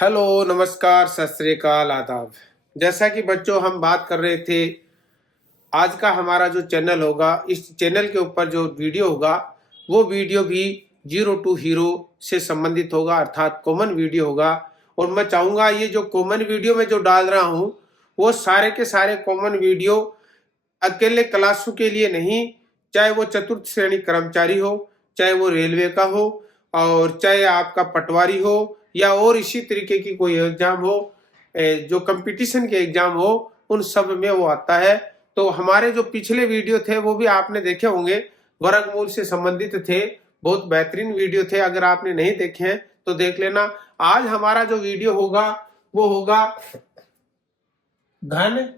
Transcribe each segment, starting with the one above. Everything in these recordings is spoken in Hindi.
हेलो, नमस्कार, सत श्री अकाल, आदाब। जैसा कि बच्चों हम बात कर रहे थे, आज का हमारा जो चैनल होगा, इस चैनल के ऊपर जो वीडियो होगा वो वीडियो भी जीरो टू हीरो से संबंधित होगा, अर्थात कॉमन वीडियो होगा। और मैं चाहूँगा ये जो कॉमन वीडियो में जो डाल रहा हूँ वो सारे के सारे कॉमन वीडियो अकेले क्लासों के लिए नहीं, चाहे वो चतुर्थ श्रेणी कर्मचारी हो, चाहे वो रेलवे का हो, और चाहे आपका पटवारी हो, या और इसी तरीके की कोई एग्जाम हो, जो कंपटीशन के एग्जाम हो, उन सब में वो आता है। तो हमारे जो पिछले वीडियो थे वो भी आपने देखे होंगे, वर्गमूल से संबंधित थे, बहुत बेहतरीन वीडियो थे। अगर आपने नहीं देखे हैं तो देख लेना। आज हमारा जो वीडियो होगा वो होगा घन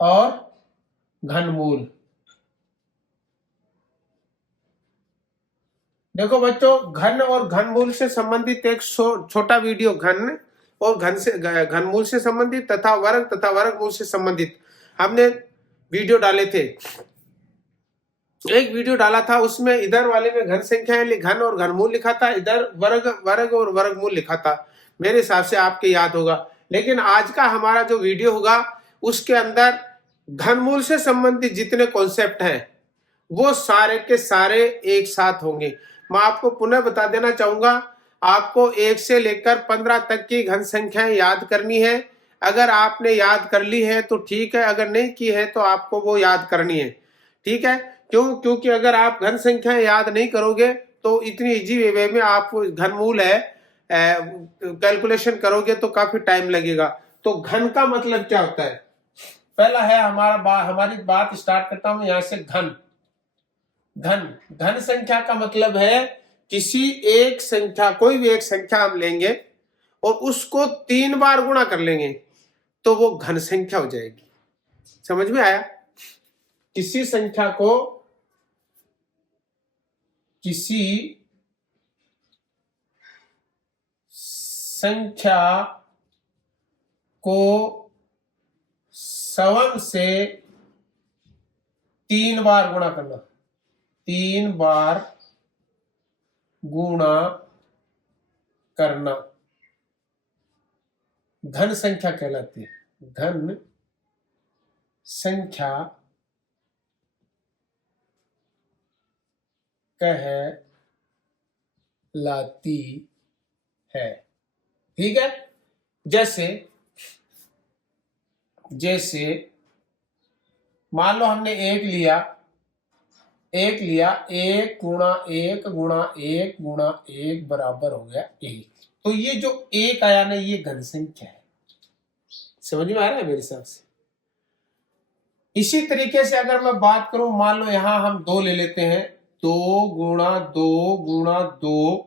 और घनमूल। देखो बच्चों, घन और घनमूल से संबंधित एक छोटा वीडियो घन और घनमूल से संबंधित तथा वर्गमूल से संबंधित हमने वीडियो डाले थे। एक वीडियो डाला था, उसमें इधर वाले में घन संख्या घन और घनमूल लिखा था, इधर वर्ग और वर्गमूल लिखा था। मेरे हिसाब से आपके याद होगा। लेकिन आज का हमारा जो वीडियो होगा उसके अंदर घनमूल से संबंधित जितने कॉन्सेप्ट हैं वो सारे के सारे एक साथ होंगे। मैं आपको पुनः बता देना चाहूंगा, आपको 1 से लेकर 15 तक की घन संख्याएं याद करनी है। अगर आपने याद कर ली है तो ठीक है, अगर नहीं की है तो आपको वो याद करनी है। ठीक है, क्योंकि अगर आप घन संख्याएं याद नहीं करोगे तो इतनी इजी वे में आप घनमूल है कैलकुलेशन करोगे तो काफी टाइम लगेगा। तो घन का मतलब क्या होता है? पहला है हमारी बात स्टार्ट करता हूं यहां से। घन संख्या का मतलब है किसी एक संख्या, कोई भी एक संख्या हम लेंगे और उसको 3 बार गुणा कर लेंगे तो वो घन संख्या हो जाएगी। समझ में आया? किसी संख्या को सवं से 3 बार गुणा करना, 3 बार गुणा करना घन संख्या कहलाती है। घन संख्या कहलाती है। ठीक है, जैसे मान लो हमने एक लिया, 1 गुणा 1 गुणा 1 गुणा 1 बराबर हो गया 1। तो ये जो 1 आया ना, ये घन संख्या है। समझ में आ रहा है मेरे हिसाब से? इसी तरीके से अगर मैं बात करूं, मान लो यहां हम 2 ले लेते हैं, 2 गुणा 2 गुणा 2,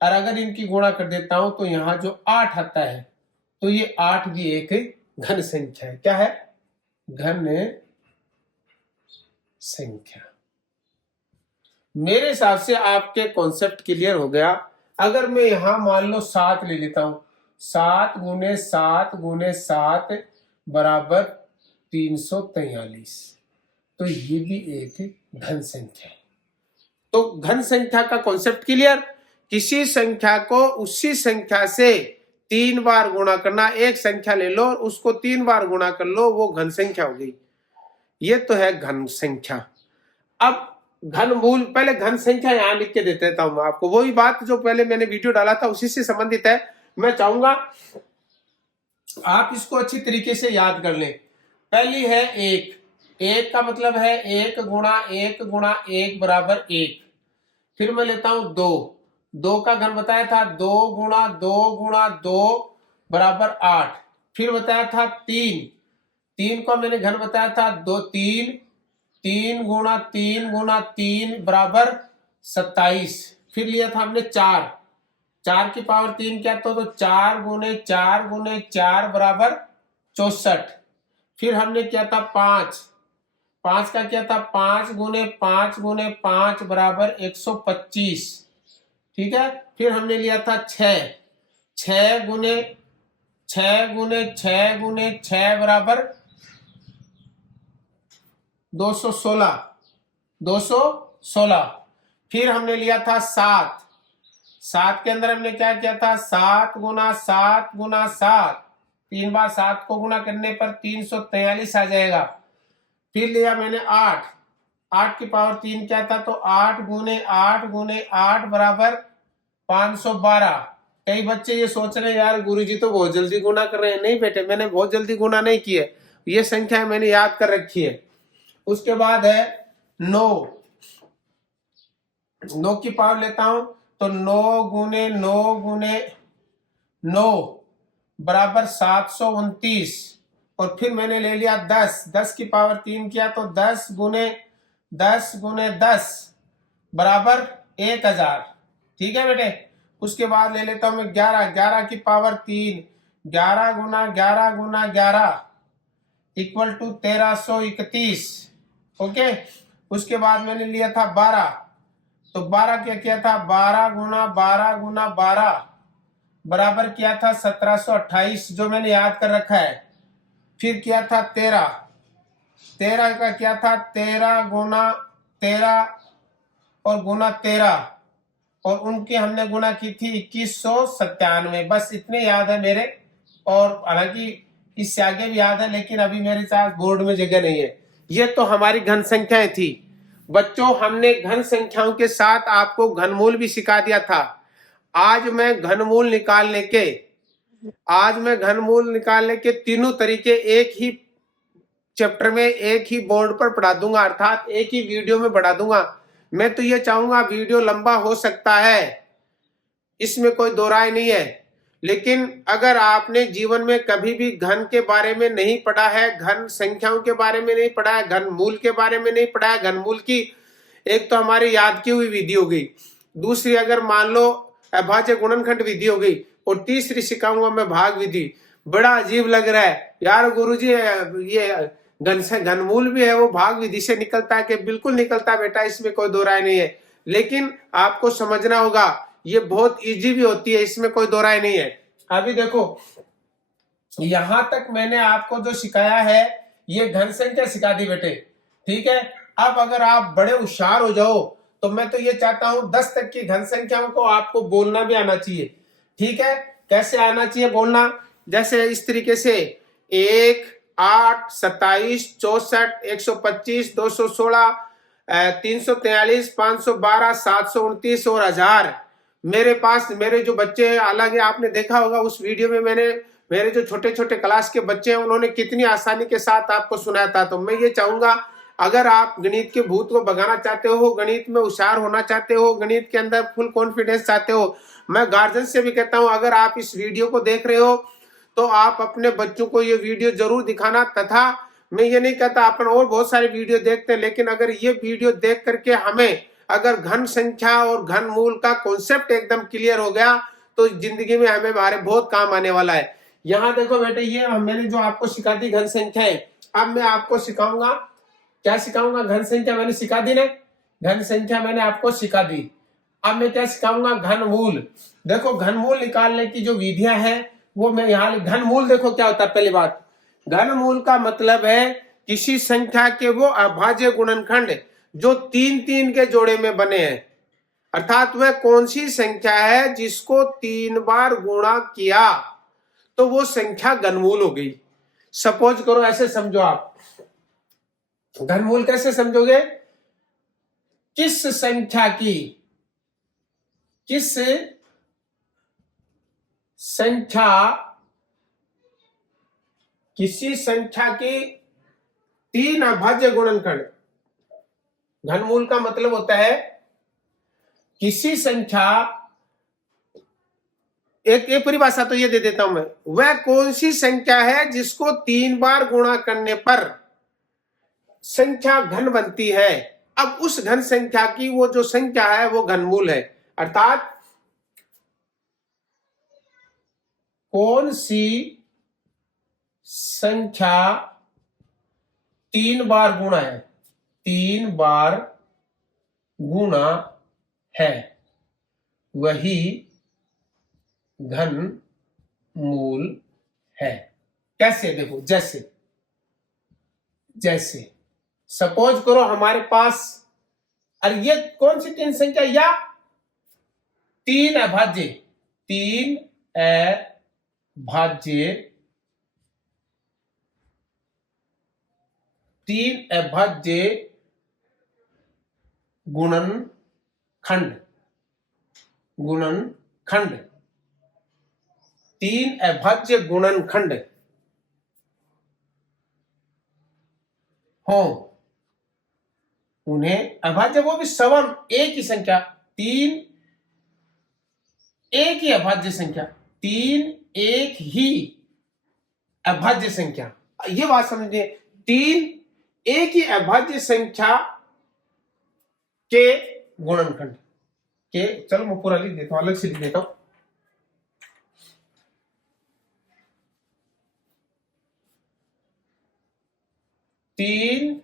और अगर इनकी गुणा कर देता हूं तो यहां जो 8 आता है, तो ये 8 भी एक घन संख्या है। क्या है? घन संख्या। मेरे हिसाब से आपके कॉन्सेप्ट क्लियर हो गया। अगर मैं यहां मान लो 7 ले लेता हूं, 7 गुने 7 गुने 7 बराबर 343, तो ये भी एक घन संख्या है। तो घन संख्या का कॉन्सेप्ट क्लियर? किसी संख्या को उसी संख्या से 3 बार गुणा करना। एक संख्या ले लो, उसको 3 बार गुणा कर लो, वो घन संख्या हो गई। ये तो है घन संख्या। अब घनमूल, पहले घन संख्या यहां लिख के दे देता हूं मैं आपको। वही बात जो पहले मैंने वीडियो डाला था उसी से संबंधित है। मैं चाहूंगा आप इसको अच्छी तरीके से याद कर लें। पहली है 1 का मतलब है 1 गुणा 1 गुणा 1 बराबर 1। फिर मैं लेता हूं 2 का घन बताया था 2 गुणा 2 गुणा 2 बराबर 8। फिर बताया था 3 को मैंने घन बताया था 3 गुणा 3 गुणा 3 बराबर 27। फिर लिया था हमने 4 की पावर 3 क्या, तो 4 गुने 4 गुने 4 बराबर 64। फिर हमने किया था 5 का क्या था, 5 गुने 5 गुने 5 बराबर 125। ठीक है, फिर हमने लिया था 6 गुने 6 गुने 6 गुने 6 बराबर 216। फिर हमने लिया था 7 7 के अंदर हमने क्या किया था, 7 गुना 7 गुना 7, 3 बार 7 को गुना करने पर 343 आ जाएगा। फिर लिया मैंने 8, 8 की पावर 3 क्या था, तो 8 गुने 8 गुने 8 बराबर 512। कई बच्चे ये सोच रहे हैं यार गुरुजी तो बहुत जल्दी गुना कर रहे हैं। नहीं बेटे, मैंने बहुत जल्दी गुना नहीं किया, ये संख्या मैंने याद कर रखी है। उसके बाद है 9, 9 की पावर लेता हूं तो 9 गुने 9 गुने 9 बराबर 729। और फिर मैंने ले लिया 10, 10 की पावर 3 किया तो 10 गुने 10 गुने 10 बराबर 1000। ठीक है बेटे। उसके बाद ले लेता हूं मैं 11, 11 की पावर 3, 11 गुना 11 गुना 11 इक्वल टू 1331। ओके। उसके बाद मैंने लिया था 12, तो 12 क्या किया था, 12 गुना 12 गुना 12 बराबर किया था 1728, जो मैंने याद कर रखा है। फिर किया था 13, 13 का क्या था, 13 गुना 13 और गुना 13, और उनकी हमने गुना की थी 2197। बस इतने याद है मेरे, और हालांकि इससे आगे भी याद है, लेकिन अभी मेरे साथ बोर्ड में जगह नहीं है। ये तो हमारी घन संख्याएं थी बच्चों। हमने घन संख्याओं के साथ आपको घनमूल भी सिखा दिया था। आज मैं घनमूल निकालने के तीनों तरीके एक ही चैप्टर में, एक ही बोर्ड पर पढ़ा दूंगा, अर्थात एक ही वीडियो में बढ़ा दूंगा। मैं तो ये चाहूंगा वीडियो लंबा हो सकता है, इसमें कोई दो राय नहीं है, लेकिन अगर आपने जीवन में कभी भी घन के बारे में नहीं पढ़ा है, घन संख्याओं के बारे में नहीं पढ़ा है, घन मूल के बारे में नहीं पढ़ा है, घन मूल की एक तो हमारी याद की हुई विधि हो गई, दूसरी अगर मान लो अभाज्य गुणनखंड विधि हो गई, और तीसरी सिखाऊंगा मैं भाग विधि। बड़ा अजीब लग रहा है यार गुरुजी, ये घनमूल भी है वो भाग विधि से निकलता है कि बिल्कुल निकलता है बेटा, इसमें कोई दो राय नहीं है, लेकिन आपको समझना होगा ये बहुत इजी भी होती है, इसमें कोई दो राय नहीं है। अभी देखो यहां तक मैंने आपको जो सिखाया है ये घन संख्या सिखा दी बेटे। ठीक है। अब अगर आप बड़े होशियार हो जाओ तो मैं तो ये चाहता हूं 10 तक की घन संख्याओं को आपको बोलना भी आना चाहिए। ठीक है। कैसे आना चाहिए बोलना, जैसे इस तरीके से 1, 8, 27, 64, 125, 216, 343, 512, 729 और 1000। मेरे पास मेरे जो बच्चे हैं, हालांकि आपने देखा होगा उस वीडियो में मैंने मेरे जो छोटे छोटे क्लास के बच्चे हैं उन्होंने कितनी आसानी के साथ आपको सुनाया था। तो मैं ये चाहूंगा अगर आप गणित के भूत को भगाना चाहते हो, गणित में होशियार होना चाहते हो, गणित के अंदर फुल कॉन्फिडेंस चाहते हो, मैं गार्जियन से भी कहता हूं अगर आप इस वीडियो को देख रहे हो तो आप अपने बच्चों को ये वीडियो जरूर दिखाना। तथा मैं ये नहीं कहता अपन और बहुत सारे वीडियो देखते हैं, लेकिन अगर ये वीडियो देख करके हमें अगर घन संख्या और घन मूल का कॉन्सेप्ट एकदम क्लियर हो गया तो जिंदगी में हमें हमारे बहुत काम आने वाला है। यहाँ देखो बेटे, ये मैंने जो आपको सिखा दी घन संख्या है, अब मैं आपको सिखाऊंगा, क्या सिखाऊंगा, घन संख्या मैंने सिखा दी ना, घन संख्या मैंने आपको सिखा दी। अब मैं क्या सिखाऊंगा, घन मूल। देखो घन मूल निकालने की जो विधियां हैं वो मैं यहाँ, घन मूल देखो क्या होता है। पहली बात, घन मूल का मतलब है किसी संख्या के वो अभाज्य गुणनखंड जो 3-3 के जोड़े में बने हैं, अर्थात वह कौन सी संख्या है जिसको 3 बार गुणा किया तो वो संख्या घनमूल हो गई। सपोज करो, ऐसे समझो आप, घनमूल कैसे समझोगे, किस संख्या की किसी संख्या की 3 अभाज्य गुणनखंड। घनमूल का मतलब होता है किसी संख्या, एक परिभाषा तो ये दे देता हूं मैं, वह कौन सी संख्या है जिसको 3 बार गुणा करने पर संख्या घन बनती है। अब उस घन संख्या की वो जो संख्या है वो घनमूल है, अर्थात कौन सी संख्या 3 बार गुणा है, 3 बार गुणा है, वही घन मूल है। कैसे, देखो जैसे सपोज करो हमारे पास, और ये कौन सी 3 संख्या, या तीन अभाज्य गुणनखंड तीन अभाज्य गुणनखंड हो, उन्हें अभाज्य, वो भी सवन, एक ही संख्या, तीन एक ही अभाज्य संख्या, तीन एक ही अभाज्य संख्या, ये बात समझिए, तीन एक ही अभाज्य संख्या के गुणनखंड के, चलो मैं पूरा लिख देता हूं, अलग से लिख देता हूं। तीन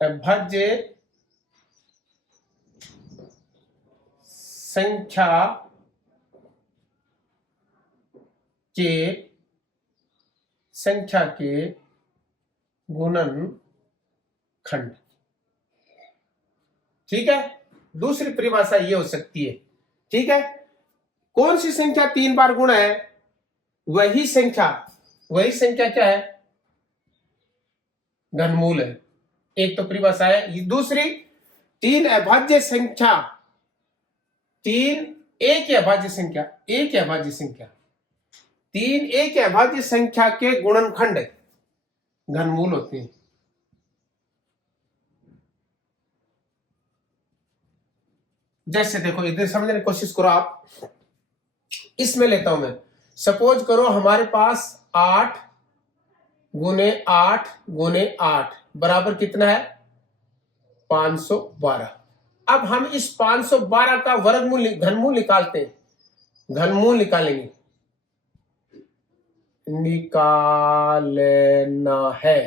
अभाज्य संख्या के गुणनखंड। ठीक है, दूसरी परिभाषा ये हो सकती है। ठीक है, कौन सी संख्या तीन बार गुण है, वही संख्या क्या है, घनमूल है। एक तो परिभाषा है। दूसरी, तीन अभाज्य संख्या, तीन एक ही अभाज्य संख्या, तीन एक अभाज्य संख्या के गुणनखंड घनमूल होते हैं। जैसे देखो, इधर समझने की कोशिश करो आप, इसमें लेता हूं मैं, सपोज करो हमारे पास 8 गुने 8 गुने 8 बराबर कितना है, 512। अब हम इस 512 का वर्गमूल, घनमूल निकालते हैं, घनमूल निकालना है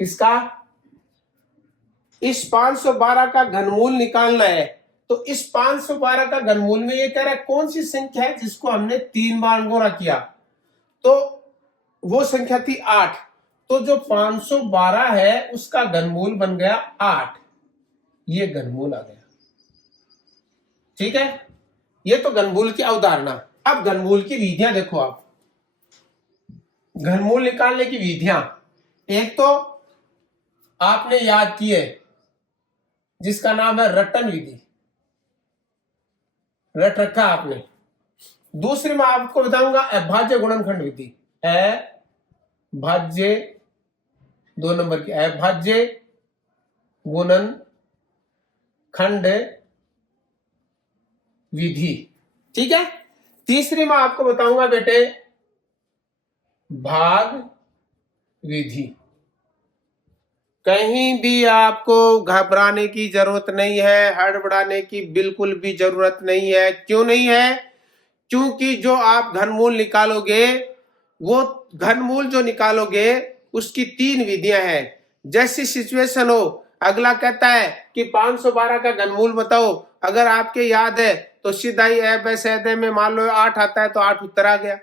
किसका, इस 512 का घनमूल निकालना है। तो इस 512 का घनमूल में ये कह रहा है कौन सी संख्या है जिसको हमने 3 बार गुणा किया, तो वो संख्या थी 8। तो जो 512 है उसका घनमूल बन गया 8, ये घनमूल आ गया। ठीक है, ये तो घनमूल की अवधारणा। अब घनमूल की विधियां देखो आप, घनमूल निकालने की विधियां, एक तो आपने याद की है जिसका नाम है रटन विधि, रट रखा आपने। दूसरी मैं आपको बताऊंगा अभाज्य गुणनखंड विधि, अभाज्य, 2 नंबर की अभाज्य गुणनखंड विधि। ठीक है, तीसरी मैं आपको बताऊंगा बेटे भाग विधि। कहीं भी आपको घबराने की जरूरत नहीं है, हड़बड़ाने की बिल्कुल भी जरूरत नहीं है। क्यों नहीं है, क्योंकि जो आप घनमूल निकालोगे, वो घनमूल जो निकालोगे उसकी 3 विधियां हैं। जैसी सिचुएशन हो, अगला कहता है कि 512 का घनमूल बताओ, अगर आपके याद है तो सीधा ही में मान लो 8 आता है तो 8 उत्तर आ गया।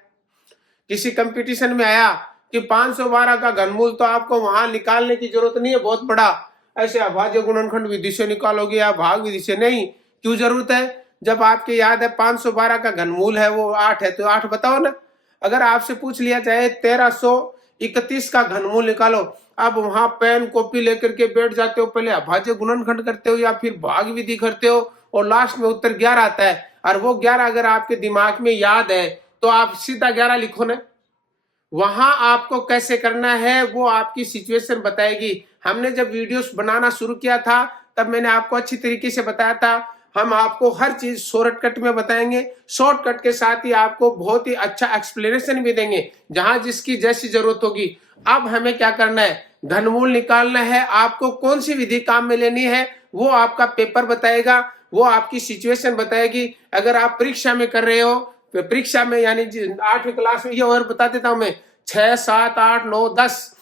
किसी कंपटीशन में आया कि 512 का घनमूल, तो आपको वहां निकालने की जरूरत नहीं है बहुत बड़ा, ऐसे अभाज्य गुणनखंड विधि से निकालोगे या भाग विधि से, नहीं। क्यों जरूरत है, जब आपके याद है 512 का घनमूल है वो 8 है तो 8 बताओ ना। अगर आपसे पूछ लिया जाए 1331 का घनमूल निकालो, आप वहां पेन कॉपी लेकर के बैठ जाते हो, पहले अभाज्य गुणनखंड करते हो या फिर भाग विधि करते हो, और लास्ट में उत्तर 11 आता है। और वो 11 अगर आपके दिमाग में याद है तो आप सीधा 11 लिखो ना। वहां आपको कैसे करना है वो आपकी सिचुएशन बताएगी। हमने जब वीडियोस बनाना शुरू किया था तब मैंने आपको अच्छी तरीके से बताया था, हम आपको हर चीज शॉर्टकट में बताएंगे, शॉर्टकट के साथ ही आपको बहुत ही अच्छा एक्सप्लेनेशन भी देंगे जहां जिसकी जैसी जरूरत होगी। अब हमें क्या करना है, घनमूल निकालना है। आपको कौन सी विधि काम में लेनी है वो आपका पेपर बताएगा, वो आपकी सिचुएशन बताएगी। अगर आप परीक्षा में कर रहे हो, परीक्षा में यानी 8वीं क्लास में, ये और बता देता हूं मैं, 6, 7, 8, 9, 10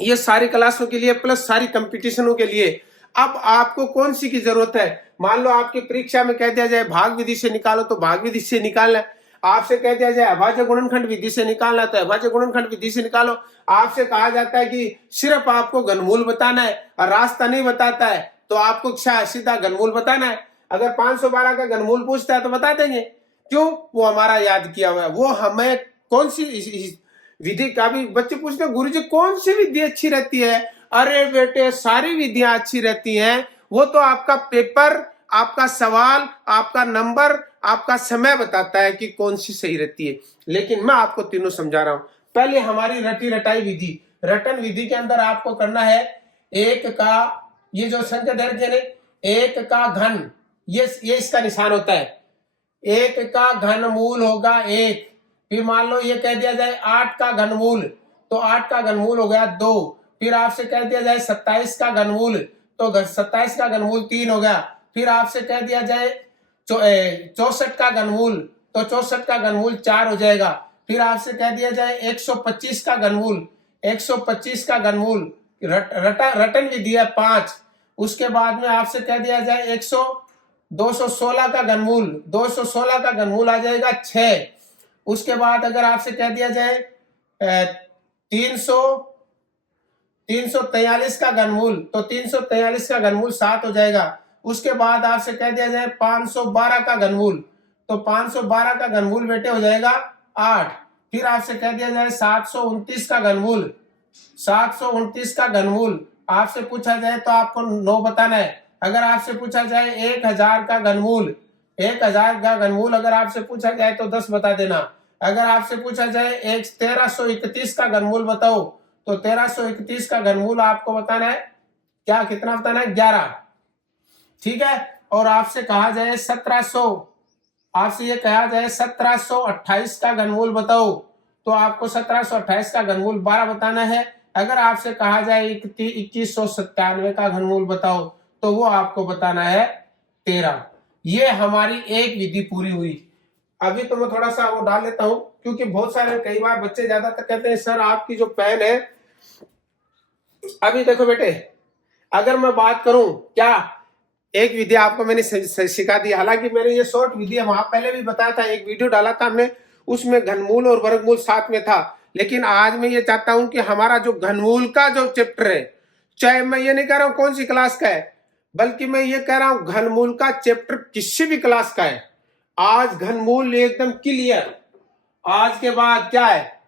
ये सारी क्लासों के लिए प्लस सारी कंपटीशनों के लिए। अब आपको कौन सी की जरूरत है, मान लो आपकी परीक्षा में कह दिया जाए भाग विधि से निकालो तो भाग विधि से निकालना है। आपसे कह दिया जाए अभाज्य गुणनखंड विधि से निकालना है तो अभाज्य गुणनखंड विधि से निकालो। आपसे कहा जाता है कि सिर्फ आपको घनमूल बताना है और रास्ता नहीं बताता है तो आपको सीधा घनमूल बताना है। अगर 512 का घनमूल पूछता है तो बता देंगे, क्यों? वो हमारा याद किया हुआ है। वो हमें कौन सी विधि का भी बच्चे पूछते हैं गुरुजी कौन सी विधि अच्छी रहती है? अरे बेटे सारी विधियां अच्छी रहती हैं, वो तो आपका पेपर, आपका सवाल, आपका नंबर, आपका समय बताता है कि कौन सी सही रहती है। लेकिन मैं आपको तीनों समझा रहा हूं। पहले हमारी रटी रटाई विधि, रटन विधि के अंदर आपको करना है एक का, ये जो संख्या दे रखे ने, एक का घन, ये इसका निशान होता है। एक का घनमूल होगा एक। फिर मान लो ये कह दिया जाए 8 का घनमूल, तो 8 का घनमूल हो गया 2। फिर आपसे कह दिया जाए 27 का घनमूल, तो 27 का घनमूल 3 हो गया। फिर आपसे कह दिया जाए 64 का घनमूल, तो 64 का घनमूल 4 हो जाएगा। फिर आपसे कह दिया जाए 125 का घनमूल, 125 का घनमूल रटन विधि है 5। उसके बाद में आपसे कह दिया जाए 216 का घनमूल, 216 का घनमूल आ जाएगा 6। उसके बाद अगर आपसे कह दिया जाए 343 का घनमूल, तो 343 का घनमूल 7 हो जाएगा। उसके बाद आपसे कह दिया जाए 512 का घनमूल, तो 512 का घनमूल बेटे हो जाएगा 8। फिर आपसे कह दिया जाए 729 का घनमूल, 729 का घनमूल आपसे पूछा जाए तो आपको 9 बताना है। अगर आपसे पूछा जाए 1000 का घनमूल, 1000 का घनमूल अगर आपसे पूछा जाए तो 10 बता देना। अगर आपसे पूछा जाए 1331 का घनमूल बताओ, तो 1331 का घनमूल आपको बताना है क्या, कितना बताना है? 11। ठीक है। और आपसे कहा जाए 1700, आपसे ये कहा जाए 1728 का घनमूल बताओ, तो आपको 1728 का घनमूल 12 बताना है। अगर आपसे कहा जाए 2197 का घनमूल बताओ, तो वो आपको बताना है 13। ये हमारी एक विधि पूरी हुई। अभी तो मैं थोड़ा सा वो डाल लेता हूं, क्योंकि बहुत सारे कई बार बच्चे ज्यादातर कहते हैं सर आपकी जो पेन है, अभी देखो बेटे अगर मैं बात करूं क्या, एक विधि आपको मैंने सिखा दी। हालांकि मैंने ये शॉर्ट विधि वहां पहले भी बताया था, एक वीडियो डाला था हमने, उसमें घनमूल और वर्गमूल साथ में था। लेकिन आज मैं ये चाहता हूं कि हमारा जो घनमूल का जो चैप्टर है, चाहे मैं ये नहीं कह रहा हूं कौन सी क्लास का है, बल्कि मैं ये कह रहा हूं घनमूल का चैप्टर किसी भी क्लास का है, आज घनमूल एकदम क्लियर। आज के बाद क्या है,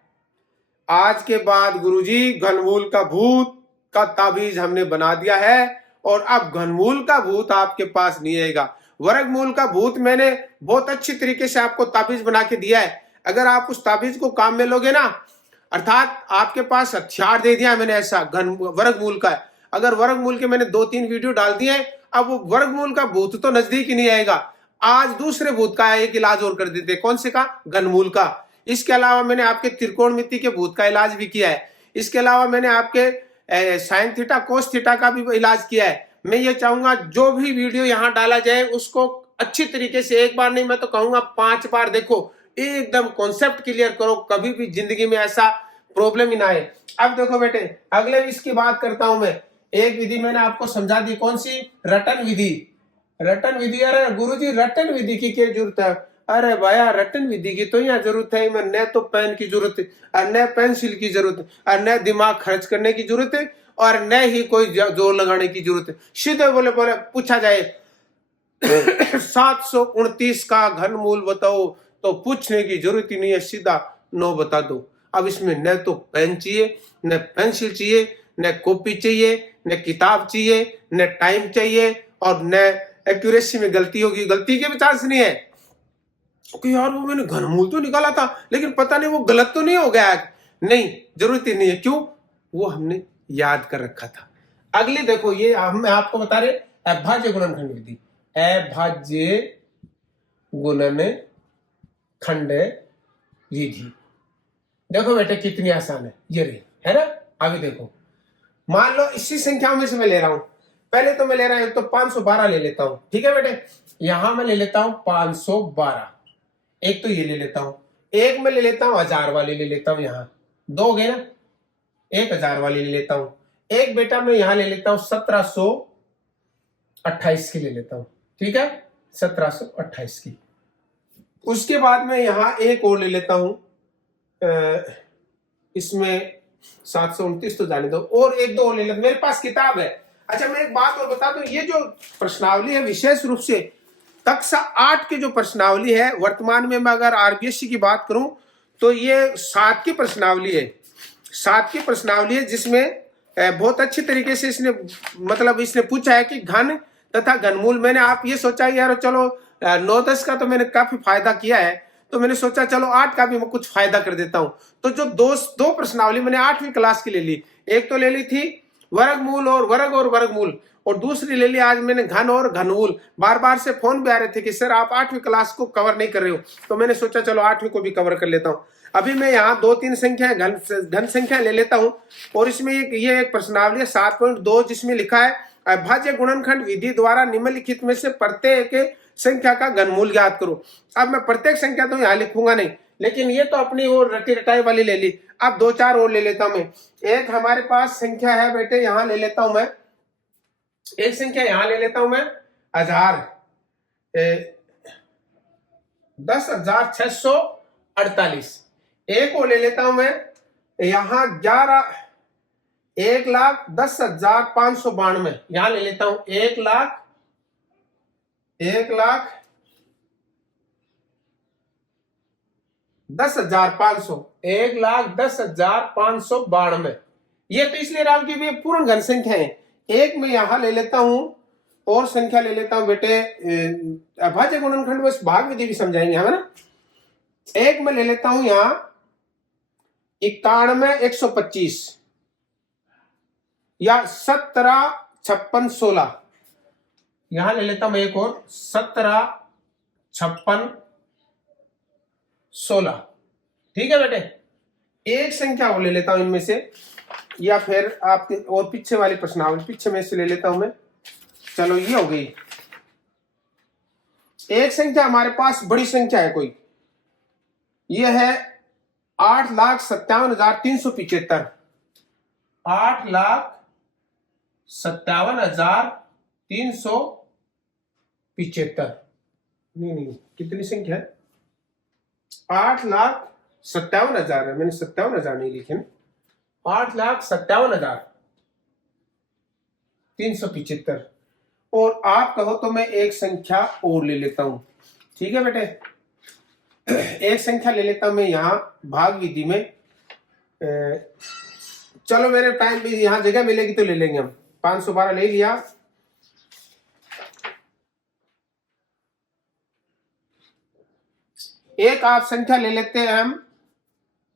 आज के बाद गुरुजी घनमूल का भूत का ताबीज हमने बना दिया है, और अब घनमूल का भूत आपके पास नहीं आएगा। वर्गमूल का भूत मैंने बहुत अच्छी तरीके से आपको ताबीज बना के दिया है। अगर आप उस ताबीज को काम में लोगे ना, अर्थात आपके पास हथियार दे दिया मैंने ऐसा वर्गमूल का। अगर वर्गमूल के मैंने 2-3 वीडियो डाल दिए, अब वो वर्गमूल का भूत तो नजदीक ही नहीं आएगा। आज दूसरे भूत का एक इलाज और कर देते, कौन से का? घनमूल का। इसके अलावा मैंने आपके त्रिकोणमिति के भूत का इलाज भी किया है। इसके अलावा मैंने आपके साइन थीटा कोस थीटा का भी इलाज किया है। मैं ये चाहूंगा जो भी वीडियो यहाँ डाला जाए उसको अच्छी तरीके से, एक बार नहीं मैं तो कहूंगा 5 बार देखो, एकदम कॉन्सेप्ट क्लियर करो, कभी भी जिंदगी में ऐसा प्रॉब्लम ही ना आए। अब देखो बेटे अगले इसकी बात करता हूं मैं। एक विधि मैंने आपको समझा दी, कौन सी? रटन विधि। रटन विधि, अरे गुरुजी रटन विधि की क्या जरूरत है? अरे भैया रटन विधि की तो यहाँ जरूरत है, मैं न तो पेन की जरूरत है, और न पेंसिल की जरूरत है, और न दिमाग खर्च करने की जरूरत है, और न ही कोई जोर लगाने की जरूरत है। सीधे बोले बोले पूछा जाए 729 का घनमूल बताओ, तो पूछने की जरूरत ही नहीं है, सीधा 9 बता दो। अब इसमें न तो पेन चाहिए, न पेंसिल चाहिए, न कॉपी चाहिए, न किताब चाहिए, न टाइम चाहिए, और न एक्यूरेसी में गलती होगी, गलती के भी चांस नहीं है कि यार वो मैंने घनमूल तो निकाला था लेकिन पता नहीं वो गलत तो नहीं हो गया। नहीं, जरूरत ही नहीं है, क्यों? वो हमने याद कर रखा था। अगली देखो, ये हम आपको बता रहे अभाज्य गुणनखंड विधि। अभाज्य गुणनखंड विधि देखो बेटे कितनी आसान है, ये रही है ना। अभी देखो मान लो इसी संख्या में से मैं ले रहा हूं, पहले तो मैं ले रहा हूं तो 512 ले लेता हूं, ठीक है बेटे। यहां मैं ले लेता हूं 512, एक तो ये ले लेता हूं, एक मैं ले लेता हूं 1000 वाली ले लेता हूं, यहां 2 हो गए ना, 1000 वाली ले लेता हूं। एक बेटा मैं यहां ले लेता हूं 1728 की ले लेता हूं, ठीक है, 1728 की। उसके बाद में यहाँ एक और ले लेता हूं, इसमें 729 तो जाने दो, और एक दो और ले लेता, मेरे पास किताब है। अच्छा मैं एक बात और बता दूं, ये जो प्रश्नावली है विशेष रूप से कक्षा 8 की जो प्रश्नावली है, वर्तमान में मैं अगर आरबीएससी की बात करूं तो ये 7 की प्रश्नावली है, 7 की प्रश्नावली है, जिसमें बहुत अच्छी तरीके से इसने मतलब इसने पूछा है कि घन तथा घनमूल। मैंने आप ये सोचा यार चलो 9-10 का तो मैंने काफी फायदा किया है, तो मैंने सोचा चलो 8 का भी मैं कुछ फायदा कर देता हूं। तो जो दो प्रश्नावली मैंने 8वीं क्लास की ले ली, एक तो ले ली थी वर्गमूल और वर्गमूल, और दूसरी ले ली आज मैंने घन और घनमूल। बार बार से फोन भी आ रहे थे कि सर आप 8वीं क्लास को कवर नहीं कर रहे हो, तो मैंने सोचा चलो 8वीं को भी कवर कर लेता हूं। अभी मैं यहाँ 2-3 संख्या घन संख्या ले लेता हूं, और इसमें ये एक प्रश्नावली है 7.2 जिसमें लिखा है अभाज्य गुणनखंड विधि द्वारा निम्नलिखित में से प्रत्येक संख्या का घनमूल ज्ञात करो। अब मैं प्रत्येक संख्या तो यहाँ लिखूंगा नहीं, लेकिन ये तो अपनी और रटी रटाई वाली ले ली। अब 2-4 और ले लेता हूं मैं। एक हमारे पास संख्या है बेटे, यहां ले लेता हूं मैं, एक संख्या यहां ले लेता हूं मैं 10,648। एक और ले लेता हूं मैं यहां 1,10,592। यहां ले लेता हूं 1,10,500, 1,10,592। ये तो इसलिए राम की भी पूर्ण घन संख्या है। एक में यहां ले लेता हूं और संख्या ले लेता हूं बेटे, अभाज्य गुणनखंड में भाग विधि भी समझाएंगे हमें ना। एक में ले लेता हूं यहां 91,125 या 17,56,16। यहां ले लेता हूं एक और 17,56,16। ठीक है बेटे, एक संख्या और ले लेता हूं इनमें से, या फिर आपके और पीछे वाली प्रश्नावली पीछे में से ले लेता हूं मैं। चलो ये हो गई एक संख्या, हमारे पास बड़ी संख्या है कोई, ये है 8,57,375। 8,57,375। नहीं कितनी संख्या है, 8,57,000 है, मैंने 57,000 नहीं लिखे ना, 8,57,375। और आप कहो तो मैं एक संख्या और ले लेता हूं। ठीक है बेटे, एक संख्या ले लेता हूं मैं यहां भाग विधि में। चलो मेरे टाइम भी यहां जगह मिलेगी तो ले लेंगे हम। 512 ले लिया। एक आप संख्या ले लेते हैं हम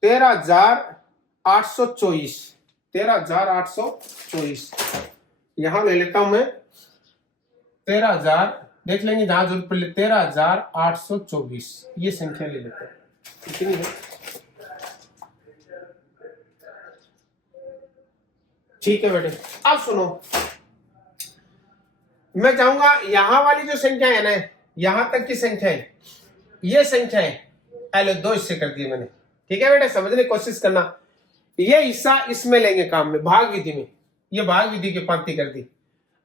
13,824। 13,824 यहां ले लेता हूं मैं 13,000, देख लेंगे जहां जरूरत पड़े। 13,824 ये संख्या ले लेते हैं, कितनी है? ठीक है बेटे, अब सुनो, मैं चाहूंगा यहां वाली जो संख्या है ना, यहां तक की संख्या है, ये संख्या है, पहले 2 हिस्से कर दिए मैंने। ठीक है बेटे, समझने की कोशिश करना। ये हिस्सा इसमें लेंगे काम में, भाग विधि में, ये भाग विधि की पंक्ति कर दी।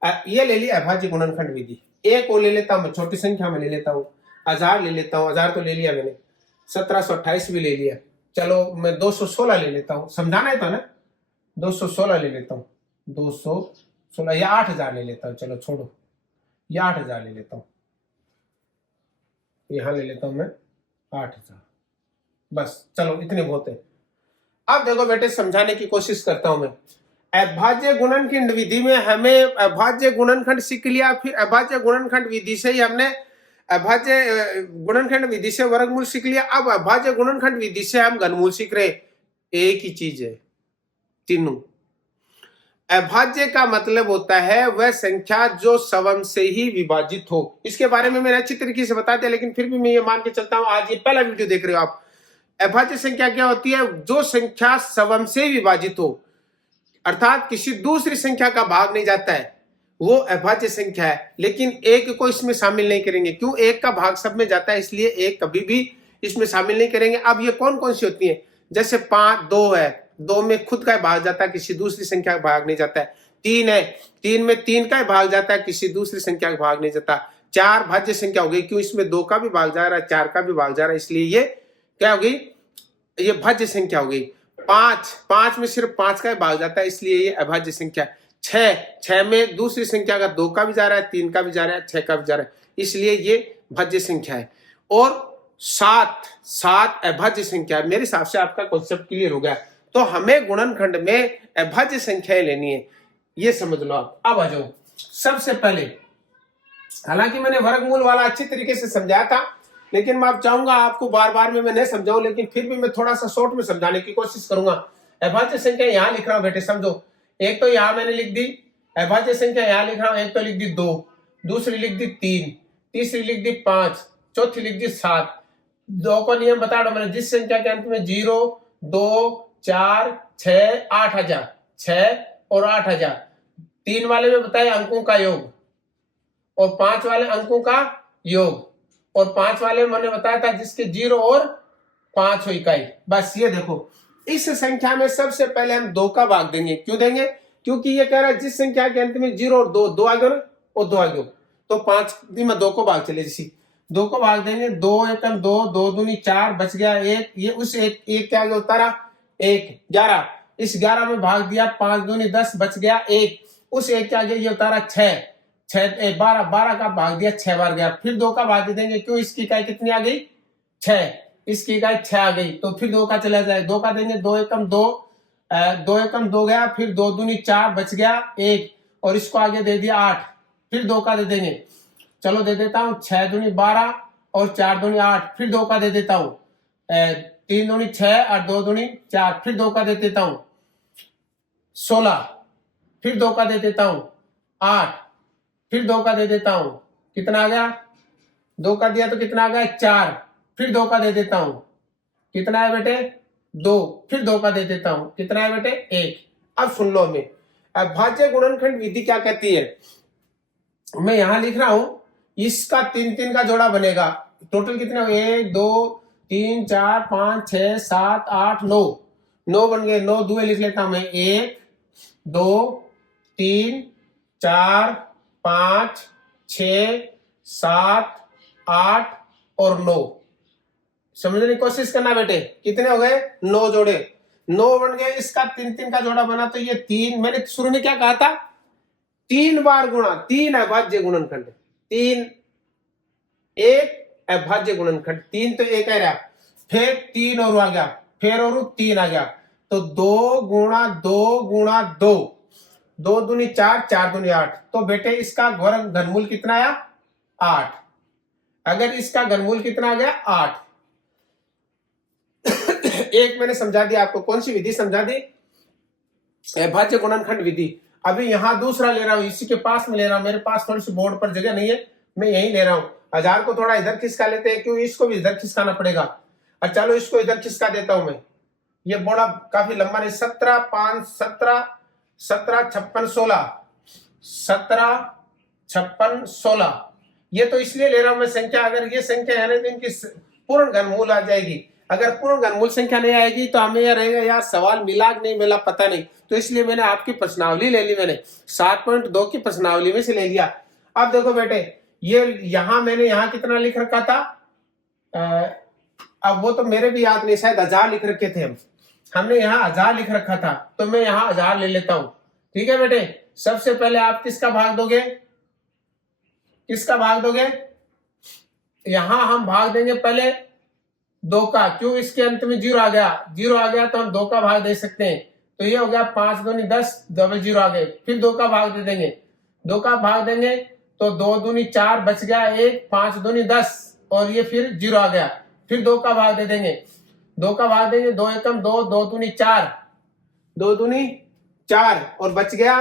ये ले लिया अभाज्य गुणनखंड विधि। एक और ले लेता हूं मैं, छोटी संख्या में ले लेता हूं, 1000 ले लेता हूं। 1000 तो ले लिया मैंने, 1728 भी ले लिया। चलो मैं 216 ले लेता हूं, समझाना है तो ना, 216 ले लेता हूं, 216 या 8,000 ले लेता हूं। चलो छोड़ो, या 8,000 ले लेता हूं, यहां ले लेता हूं मैं 8,000। बस चलो इतने बहुत है। अब देखो बेटे, समझाने की कोशिश करता हूं मैं। अभाज्य गुणनखंड विधि में हमें अभाज्य गुणनखंड सीख लिया, फिर अभाज्य गुणनखंड विधि से ही हमने अभाज्य गुणनखंड विधि से वर्गमूल सीख लिया। अब अभाज्य गुणनखंड विधि से हम घनमूल सीख रहे। एक ही चीज है तीनों। अभाज्य का मतलब होता है वह संख्या जो सवम से ही विभाजित हो। इसके बारे में मैंने अच्छी तरीके से बता दिया, लेकिन फिर भी मैं ये मान के चलता हूं, आज ये पहला वीडियो देख रहे हो आप। अभाज्य संख्या क्या होती है? जो संख्या सवम से विभाजित हो, अर्थात किसी दूसरी संख्या का भाग नहीं जाता है, वो अभाज्य संख्या है। लेकिन एक को इसमें शामिल नहीं करेंगे, क्यों? एक का भाग सब में जाता है, इसलिए एक कभी भी इसमें शामिल नहीं करेंगे। अब ये कौन कौन सी होती है? जैसे 5, 2 है, 2 में खुद का भाग जाता है, किसी दूसरी संख्या का भाग नहीं जाता है। 3 है, 3 में 3 का भाग जाता है, किसी दूसरी संख्या का भाग नहीं जाता। 4 भाज्य संख्या हो गई, क्यों इसमें 2 का भी भाग जा रहा है, 4 का भी भाग जा रहा है, इसलिए ये क्या हो गई, ये भाज्य संख्या हो गई। 5 में सिर्फ 5 का ही भाग जाता है, इसलिए ये अभाज्य संख्या। 6 में दूसरी संख्या का 2 का भी जा रहा है, 3 का भी जा रहा है, 6 का भी जा रहा है, इसलिए ये भाज्य संख्या है। और 7 अभाज्य संख्या है। मेरे हिसाब से आपका कॉन्सेप्ट क्लियर हो गया। तो हमें गुणनखंड में अभाज्य संख्याएं लेनी है, ये समझ लो आप। अब आ जाओ, सबसे पहले, हालांकि मैंने वर्गमूल वाला अच्छी तरीके से समझाया था, लेकिन मैं अब चाहूंगा आपको बार बार में मैं नहीं समझाऊं, लेकिन फिर भी मैं थोड़ा सा शॉर्ट में समझाने की कोशिश करूंगा। अभाज्य संख्या यहां लिख रहा हूं बेटे, समझो। एक तो यहां मैंने लिख दी अभाज्य संख्या, यहां लिख रहा हूं, एक तो लिख दी 2, दूसरी लिख दी 3, तीसरी लिख दी 5, चौथी लिख दी 7। 2 को नियम बता दो मैंने, जिस संख्या के अंत में 0, 2, 4, 6, 8 आ जा, 6 और 8 आ जा। 3 वाले में बताया अंकों का योग, और 5 वाले अंकों का योग, और 5 वाले में मैंने बताया था जिसके 0 और 5 हो इकाई। बस ये देखो, इस संख्या में सबसे पहले हम 2 का भाग देंगे। क्यों देंगे? क्योंकि ये कह रहा है जिस संख्या के अंत में 0 और 2 आ गए ना, और 2 आ गए, तो 5 में 2 को भाग चले, जैसी 2 को भाग देंगे। 2 एकम 2, 2 दूनी 4, बच गया 1। ये उस एक क्या उतारा 1, 11, इस 11 में भाग दिया, 5 दूनी 10, बच गया 1। उस 1 के आगे ये उतारा 6, 12 का भाग दिया, 6 बार गया। फिर 2 का भाग दे देंगे, क्यों इसकी इकाई कितनी आ गई 6, इसकी इकाई 6 आ गई, तो फिर 2 का चला जाए, 2 का देंगे, 2 एकम 2, 2 एकम 2 गया, फिर 2 दूनी 4, बच गया 1, और इसको आगे दे दिया 8, फिर 2 का दे देंगे। चलो दे देता हूं, 6 दूनी 12 और 4 दूनी 8, फिर 2 का दे देता हूं, 3 दूनी 6 और 2 दूनी 4, फिर 2 का दे देता हूं 16, फिर 2 का दे देता हूं 8, फिर 2 का दे देता हूं, कितना आ गया, 2 का दिया तो कितना आ गया 4, फिर 2 का दे देता हूं, कितना है बेटे 2, फिर 2 का दे देता हूं, कितना है बेटे 1। अब सुन लो, मैं अभाज्य गुणनखंड विधि क्या कहती है, मैं यहां लिख रहा हूं, इसका 3 का जोड़ा बनेगा। टोटल कितने हो, 1 2 3 4 5 6 7 8 9, 9 बन गए। 9 दुए लिख लेता हूं मैं, 1 2 3 4 5 6 7 8 और 9। समझने की कोशिश करना बेटे, कितने हो गए 9 जोड़े, 9 बन गए। इसका 3 का जोड़ा बना, तो ये 3, मैंने शुरू में क्या कहा था, 3 बार गुणा, 3 अभाज्य गुणनखंड, 3 एक अभाज्य गुणनखंड, 3 तो एक है रहा, फिर 3 और आ गया, फिर और 3 आ गया, तो 2 गुणा 2 गुणा 2, 2 दूनी 4, 4 दूनी 8। तो बेटे इसका घनमूल कितना आया 8। अगर इसका घनमूल कितना आ गया 8। एक मैंने समझा दिया आपको, कौन सी विधि समझा दी, अभाज्य गुणनखंड विधि। अभी यहां दूसरा ले रहा हूं, इसी के पास में ले रहा हूं, मेरे पास थोड़ी सी बोर्ड पर जगह नहीं है, मैं यही ले रहा हूं। 1000 को थोड़ा इधर खिसका लेते हैं, क्यों इसको भी इधर खिसकाना पड़ेगा। और चलो इसको इधर खिसका देता हूं मैं, ये बोर्ड काफी लंबा नहीं, 17 5 17 17 56 16, 17 56 16। ये तो इसलिए ले रहा हूं मैं संख्या, अगर ये संख्या है ना तो इनकी पूर्ण घनमूल आ जाएगी। अगर पूर्ण घनमूल संख्या नहीं आएगी तो हमें यह रहेगा यार सवाल मिला नहीं मिला पता नहीं, तो इसलिए मैंने आपकी प्रश्नावली ले ली, मैंने 7.2 की प्रश्नावली में से ले लिया। अब देखो बेटे, ये यहां मैंने यहां कितना लिख रखा था, अब वो तो मेरे भी याद नहीं, शायद 1000 लिख रखे थे हमने यहाँ 1000 लिख रखा था, तो मैं यहाँ 1000 ले लेता हूं। ठीक है बेटे, सबसे पहले आप किसका भाग दोगे, किसका भाग दोगे, यहां हम भाग देंगे पहले 2 का, क्यों इसके अंत में 0 आ गया, 0 आ गया तो हम 2 का भाग दे सकते हैं, तो ये हो गया 5 दूनी 10, 0 आ गए, फिर 2 का भाग दे देंगे, 2 का भाग देंगे तो 2 दूनी 4, बच गया 1, 5 दूनी 10, और ये फिर 0 आ गया, फिर 2 का भाग दे देंगे, 2 का भाग देंगे, 2 एकम 2, 2 दूनी 4, 2 दूनी 4, और बच गया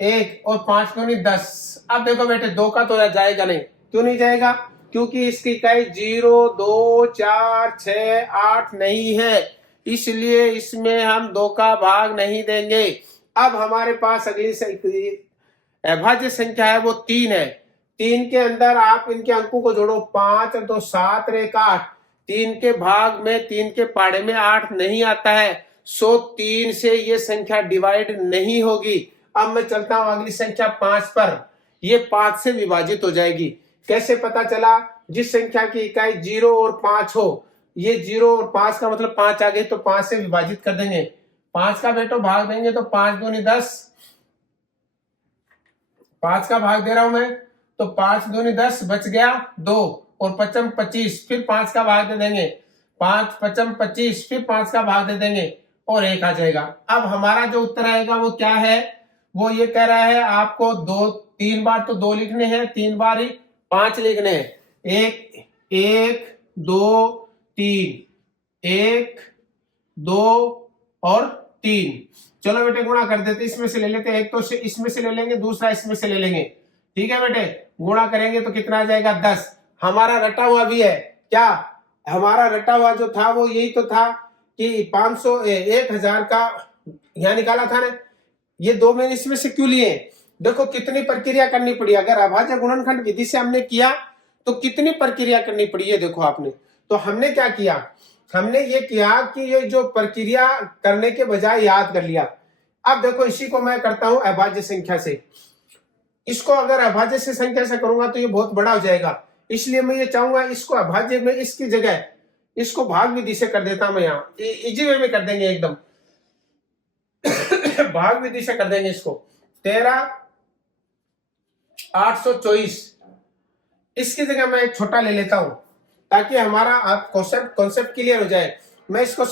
1, और 5 दूनी 10। अब देखो बेटे 2 का तो जाएगा नहीं, क्यों नहीं जाएगा, क्योंकि इसकी इकाई 0 2 4 6 8 नहीं है, इसलिए इसमें हम 2 का भाग नहीं देंगे। अब हमारे पास अगली अभाज्य संख्या है, वो 3 है। 3 के अंदर आप इनके अंकों को जोड़ो, 5 और 2 7 और 1 8। 3 के भाग में, 3 के पाड़े में 8 नहीं आता है, सो 3 से ये संख्या डिवाइड नहीं होगी। अब मैं चलता हूं अगली संख्या 5 पर, ये 5 से विभाजित हो जाएगी। कैसे पता चला? जिस संख्या की इकाई 0 और 5 हो, ये 0 और 5 का मतलब 5 आ गई तो 5 से विभाजित कर देंगे। 5 का बेटो भाग देंगे तो 5 दूनी 10, 5 का भाग दे रहा हूं मैं, तो 5 दूनी 10, बच गया 2 और 5 25, फिर 5 का भाग दे देंगे, 5 5 25, फिर 5 का भाग दे देंगे और 1 आ जाएगा। अब हमारा जो उत्तर आएगा वो क्या है? वो ये कह रहा है आपको 3 बार तो 2 लिखने हैं, 3 बार ही 5 लिखने हैं। 1 1 2 3, 1 2 और 3। चलो बेटे गुणा कर देते, इसमें से ले लेते हैं, एक तो इसमें से ले लेंगे, दूसरा इसमें से ले लेंगे। ठीक है बेटे, गुणा करेंगे तो कितना आ जाएगा? 10। हमारा रटा हुआ भी है क्या? हमारा रटा हुआ जो था वो यही तो था कि 500 1000 का यहां निकाला था ना। ये 2 मैंने इसमें से क्यों लिए? देखो कितनी प्रक्रिया करनी पड़ी। अगर अभाज्य गुणनखंड विधि से हमने किया तो कितनी प्रक्रिया करनी पड़ी है देखो आपने। तो हमने क्या किया? हमने ये किया कि ये जो प्रक्रिया करने के बजाय याद कर लिया। अब देखो इसी को मैं करता हूं अभाज्य संख्या से। इसको अगर अभाज्य से संख्या से करूंगा तो ये बहुत बड़ा हो जाएगा, इसलिए मैं ये चाहूंगा इसको अभाज्य में, इसकी जगह इसको भाग विधि से कर देता हूं मैं। यहाँ इजी वे में कर देंगे एकदम भाग विधि से कर देंगे इसको। 13,824, इसकी जगह मैं एक छोटा ले लेता हूं ताकि हमारा आप कॉन्सेप्ट क्लियर हो जाए। मैं इसको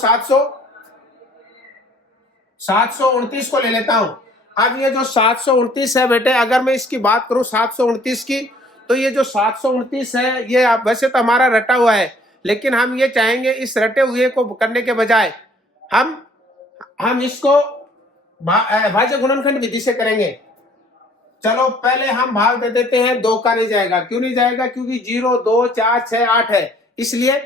729 को ले लेता हूं। अब ये जो 729 है बेटे, अगर मैं इसकी बात करूं 729 की, तो ये जो 729 है ये वैसे तो हमारा रटा हुआ है, लेकिन हम ये चाहेंगे इस रटे हुए को करने के बजाय हम इसको भाज्य गुणनखंड विधि से करेंगे। चलो पहले हम भाग दे देते हैं, 2 का नहीं जाएगा। क्यों नहीं जाएगा? क्योंकि 0 2 4 6 8 है, इसलिए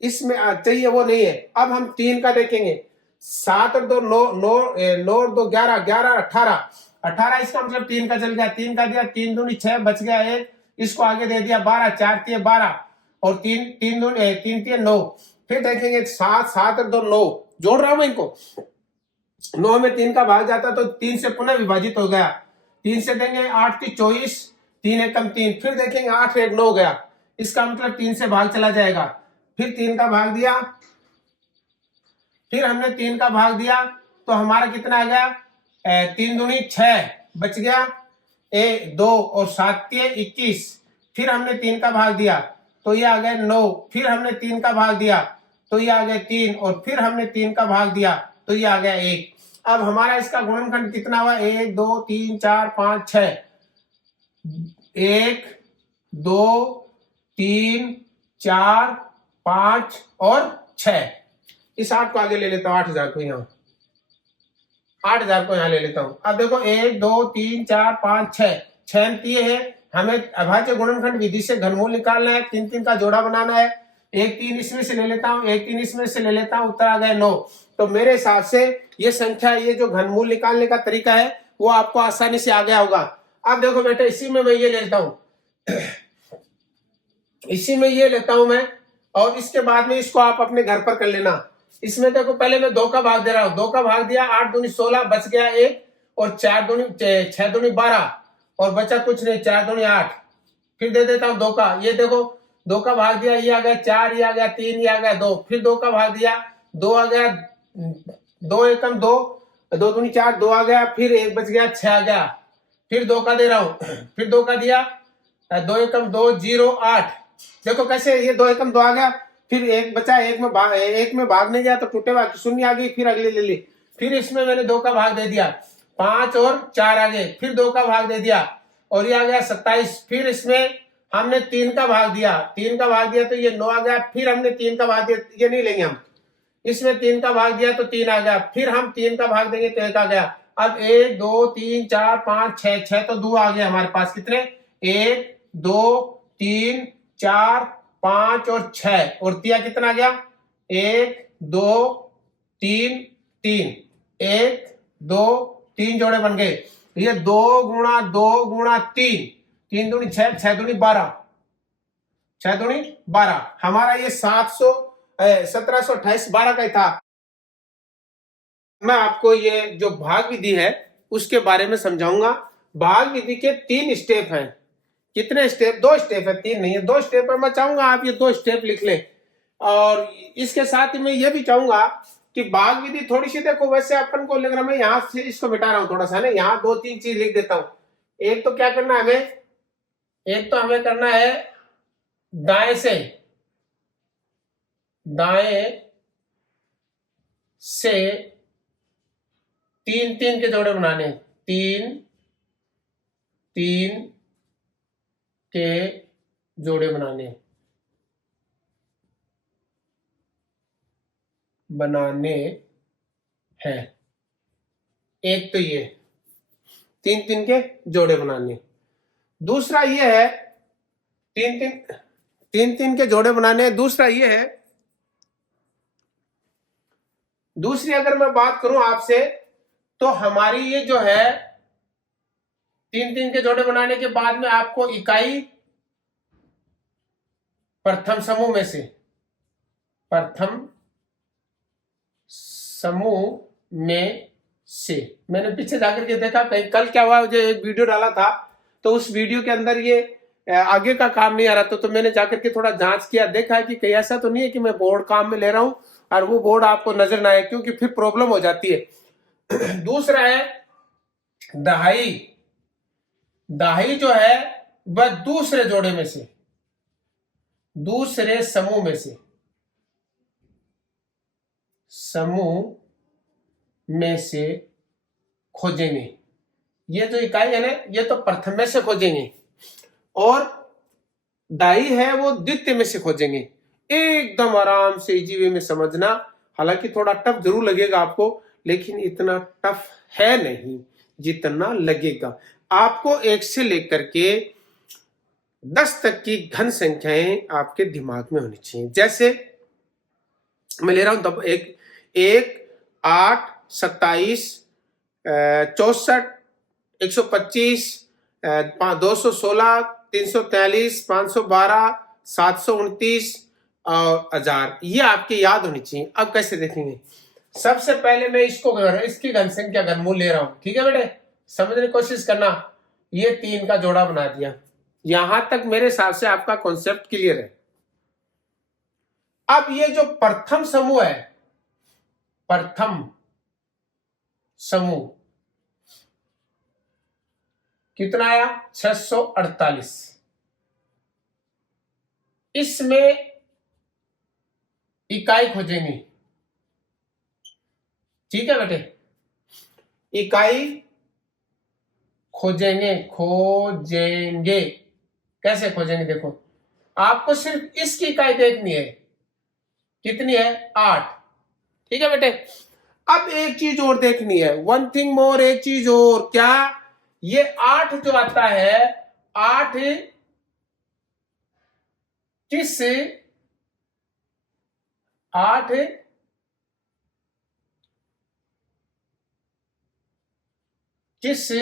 इसमें चाहिए वो नहीं है। अब हम 3 का देखेंगे। 7 और 2 9 9 9 और 2 11 11 18 18, इसका मतलब 3 का चल गया। 3 का दिया, 3 दूनी 6, बच गया 1, इसको आगे दे दिया 12, 4 3 12 और 3 3 दूनी 3 3 9। फिर देखेंगे 7 7 और 2 9, जोड़ रहा हूं मैं इनको। 9 में 3 का भाग जाता तो 3 से पुनः विभाजित हो गया। 3 से देंगे 8 की 24, 3 एकम 3, फिर देखेंगे 8 1 9 गया, इसका मतलब 3 से भाग चला जाएगा। फिर 3 का भाग दिया, फिर हमने 3 का भाग दिया तो हमारा कितना आ गया? 3 दूनी 6, बच गया 1 2 और 7 3 21। फिर हमने 3 का भाग दिया तो ये आ गया 9, फिर हमने 3 का भाग दिया तो ये आ गया 3, और फिर हमने 3 का भाग दिया तो ये आ गया 1। अब हमारा इसका गुणनखंड कितना हुआ? 1 2 3 4 5 6, 1 2 3 4 5 और 6। इस 8 को आगे ले लेता हूं, 8000 को यहाँ, 8000 को यहाँ ले लेता हूं। अब देखो 1 2 3 4 5 6, 6 अंक ये है। हमें अभाज्य गुणनखंड विधि से घनमूल निकालना है, 3 3 का जोड़ा बनाना है। 1 3 इसमें से ले लेता हूं, 1 3 इसमें से ले लेता हूं, उत्तर आ गया 9। तो मेरे हिसाब से ये संख्या, ये जो घनमूल निकालने का तरीका है वो आपको आसानी से आ गया होगा। अब देखो बेटा, इसी में मैं ये लेता हूं इसी में ये लेता हूं मैं, और इसके बाद में इसको आप अपने घर पर कर लेना। इसमें देखो पहले मैं 2 का भाग दे रहा हूं, 2 का भाग दिया, 8 दूनी 16, बच गया 1, और 4 दूनी 6 दूनी 12 और बचा कुछ नहीं, 4 दूनी 8। फिर दे देता हूं 2 का, ये देखो 2 का भाग दिया, ये आ गया 4, ये आ गया 3, ये आ गया 2, फिर 2 का भाग दिया, 2 आ गया, 2 एकम 2, 2 दूनी 4, 2 आ गया, फिर 1 बच गया, 6 आ गया। फिर 2 का दे रहा हूं, फिर 2 का दिया, 2 एकम 2 0 8। देखो कैसे ये 2 एकम 2 आ गया, फिर 1 बचा, 1 में भाग नहीं गया तो टूटे भाग शून्य आ गई, फिर अगले ले ली। फिर इसमें मैंने 2 का भाग दे दिया, 5 और 4 आ गए, फिर 2 का भाग दे दिया और ये आ गया 27। फिर इसमें हमने 3 का भाग दिया, 3 का भाग दिया तो ये 9 आ गया, फिर हमने 3 का भाग दिया, ये नहीं लेंगे हम, इसमें 3 का भाग दिया तो 3 आ गया, फिर हम 3 का भाग देंगे तो 1 आ गया। अब 1 2 3 4 5 6, 6 तो 2 आ गए हमारे पास, कितने? 1 2 3 4 5 और 6, और तिया कितना आ गया? 1 2 3 3, 1 2 3 जोड़े बन गए। ये 2 गुणा 2 गुणा 3, 3 दूनी 6, 6 दूनी 12, 6 दूनी 12, हमारा ये 1728 12 का ही था। मैं आपको ये जो भाग विधि है उसके बारे में समझाऊंगा। भाग विधि के 3 स्टेप हैं। कितने स्टेप? 2 स्टेप है, 3 नहीं है। 2 स्टेप है। मैं चाहूंगा आप ये 2 स्टेप लिख लें। और इसके साथ ही मैं ये भी चाहूंगा कि भाग विधि थोड़ी सी देखो, वैसे अपन को लग रहा, मैं यहाँ से इसको मिटा रहा हूँ थोड़ा सा ना, यहाँ 2-3 चीज लिख देता हूँ। एक तो क्या करना है हमें, एक तो हमें करना है दाएं से, दाएं से 3-3 के जोड़े बनाने, 3-3 के जोड़े बनाने हैं। एक तो ये 3-3 के जोड़े बनाने। दूसरा ये है 3-3 के जोड़े बनाने। दूसरा ये है, दूसरी अगर मैं बात करूं आपसे, तो हमारी ये जो है 3-3 के जोड़े बनाने के बाद में आपको इकाई प्रथम समूह में से, प्रथम समूह में से, मैंने पीछे जाकर के देखा, कहीं कल क्या हुआ, जो एक वीडियो डाला था तो उस वीडियो के अंदर ये आगे का काम नहीं आ रहा था, तो मैंने जाकर के थोड़ा जांच किया, देखा है कि कहीं ऐसा तो नहीं है कि मैं बोर्ड काम में ले रहा हूं और वो बोर्ड आपको नजर ना आए, क्योंकि फिर प्रॉब्लम हो जाती है। दूसरा है दहाई। दहाई जो है वह दूसरे जोड़े में से, दूसरे समूह में से, समूह में से खोजेंगे। ये जो इकाई है ना, ये तो प्रथम में से खोजेंगे, और दाई है वो द्वितीय में से खोजेंगे। एकदम आराम से इजी वे में समझना, हालांकि थोड़ा टफ जरूर लगेगा आपको, लेकिन इतना टफ है नहीं जितना लगेगा। आपको 1 से लेकर के 10 तक की घन संख्याएं आपके दिमाग में होनी चाहिए। जैसे मैं ले रहा हूं तब 1, 8, 27, 64, 125, 216, 343, 512, 729 और 1000, ये आपके याद होनी चाहिए। अब कैसे देखेंगे? सबसे पहले मैं इसकी घन संख्या घनमूल ले रहा हूं, ठीक है बेटे, समझने की कोशिश करना। ये 3 का जोड़ा बना दिया, यहां तक मेरे हिसाब से आपका कॉन्सेप्ट क्लियर है। अब ये जो प्रथम समूह है, प्रथम समूह कितना आया? 648। इसमें इकाई खोजेंगे, ठीक है बेटे, इकाई खोजेंगे। कैसे खोजेंगे? देखो, आपको सिर्फ इसकी इकाई देखनी है, कितनी है? 8, ठीक है बेटे। अब एक चीज और देखनी है, 1 थिंग मोर, एक चीज और। क्या? ये 8 जो आता है, 8 किस 8 किस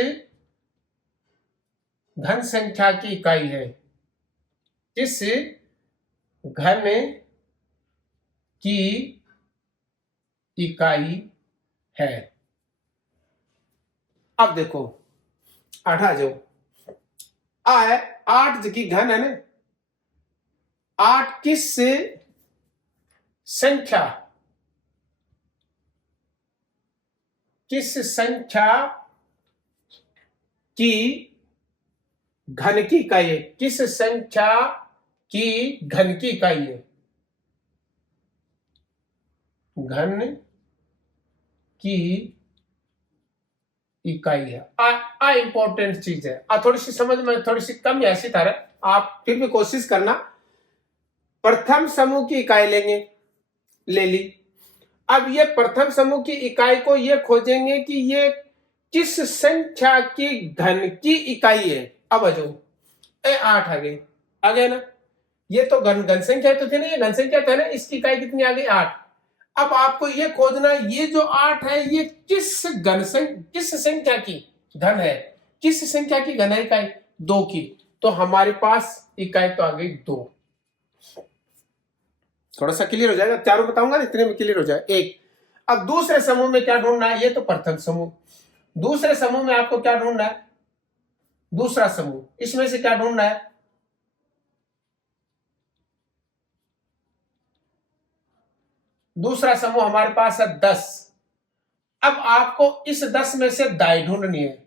घन संख्या की इकाई है? किस घन की इकाई है? अब देखो, 8 जो है 8 की घन है ना, 8 किस संख्या, किस संख्या की घन की इकाई है? किस संख्या की घन की इकाई है? घन की इकाई है। इंपॉर्टेंट चीज है, थोड़ी सी समझ में थोड़ी सी कम या ऐसी तरह, आप फिर भी कोशिश करना। प्रथम समूह की इकाई लेंगे, ले ली। अब ये प्रथम समूह की इकाई को ये खोजेंगे कि ये किस संख्या की घन की इकाई है। अब आ जाओ, 8 आ गए ना, ये तो घन संख्या तो थी ना, ये घन संख्या था ना, इसकी इकाई कितनी आ गई? 8। अब आपको ये खोजना, ये जो 8 है ये किस संख्या की घन है? किस संख्या की घन है इकाई? 2 की। तो हमारे पास इकाई तो आ गई 2। थोड़ा सा क्लियर हो जाएगा, चारों बताऊंगा ना, इतने में क्लियर हो जाए। 1। अब दूसरे समूह में क्या ढूंढना है? ये तो प्रथम समूह। दूसरे समूह में आपको क्या ढूंढना है? दूसरा समूह, इसमें से क्या ढूंढना है? दूसरा समूह हमारे पास है 10। अब आपको इस 10 में से दाई ढूंढनी है।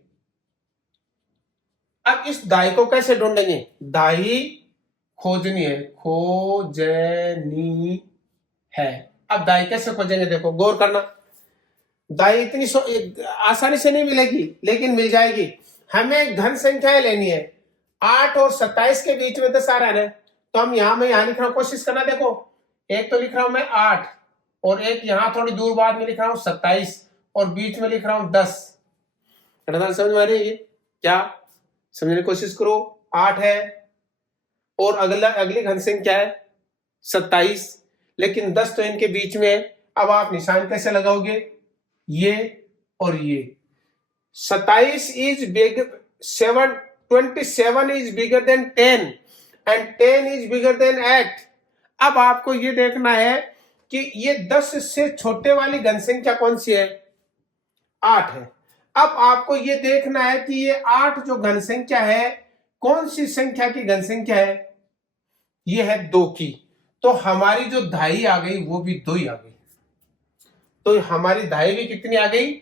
अब इस दाई को कैसे ढूंढेंगे? दाई खोजनी है, खोजनी है। अब दाई कैसे खोजेंगे? देखो गौर करना, दाई इतनी आसानी से नहीं मिलेगी, लेकिन मिल जाएगी। हमें घन संख्याएं लेनी है। 8 और 27 के बीच में 10 आ रहा है, तो हम मैं यहां लिख रहा हूं, कोशिश करना। देखो एक तो लिख रहा हूं मैं 8, और एक यहां थोड़ी दूर बाद में लिख रहा हूं 27, और बीच में लिख रहा हूं 10। समझ में आ रही है? क्या समझने की कोशिश करो। 8 है और अगली घन संख्या है 27, लेकिन 10 तो इनके बीच में है। अब आप निशान कैसे लगाओगे? ये और ये। 27 is big 7, 27 is bigger then 10 and 10 is bigger than 8। अब आपको ये देखना है कि ये 10 से छोटे वाली घन संख्या कौन सी है? 8 है। अब आपको ये देखना है कि ये 8 जो घन संख्या है, कौन सी संख्या की घन संख्या है? ये है 2 की। तो हमारी जो धाई आ गई वो भी 2 ही आ गई। तो हमारी धाई भी कितनी आ गई?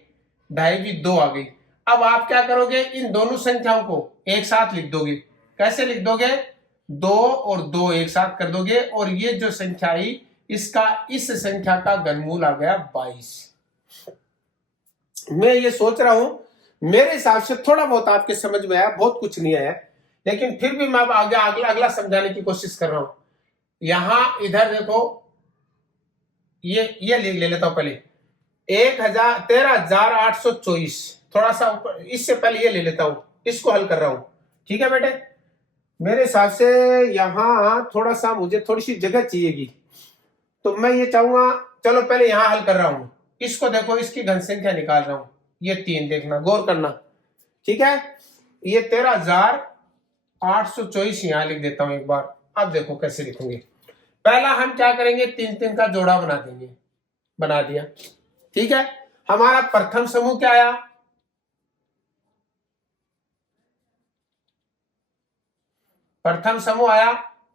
धाई भी 2 आ गई। अब आप क्या करोगे? इन दोनों संख्याओं को एक साथ लिख दोगे। कैसे लिख दोगे? 2 और 2 एक साथ कर दोगे, और ये जो संख्या आई, इसका इस संख्या का घनमूल आ गया 22। मैं ये सोच रहा हूं, मेरे हिसाब से थोड़ा बहुत आपके समझ में आया, बहुत कुछ नहीं आया, लेकिन फिर भी मैं आगे अगला समझाने की कोशिश कर रहा हूं। यहां इधर देखो, ये ले लेता हूं पहले। 13,824, थोड़ा सा ऊपर, इससे पहले ये ले लेता हूं, इसको हल कर रहा हूं। ठीक है बेटे? मेरे हिसाब से यहां थोड़ा सा मुझे थोड़ी सी जगह चाहिएगी, तो मैं ये चाहूंगा, चलो पहले यहां हल कर रहा हूं। इसको देखो, इसकी घन संख्या निकाल रहा हूं, ये 3, देखना, गौर करना। ठीक है? ये 13,824 यहां लिख देता हूं एक बार। अब देखो कैसे लिखूंगे। पहला हम क्या करेंगे? 3-3 का जोड़ा बना देंगे। बना दिया। ठीक है? हमारा प्रथम समूह क्या आया? प्रथम समूह आया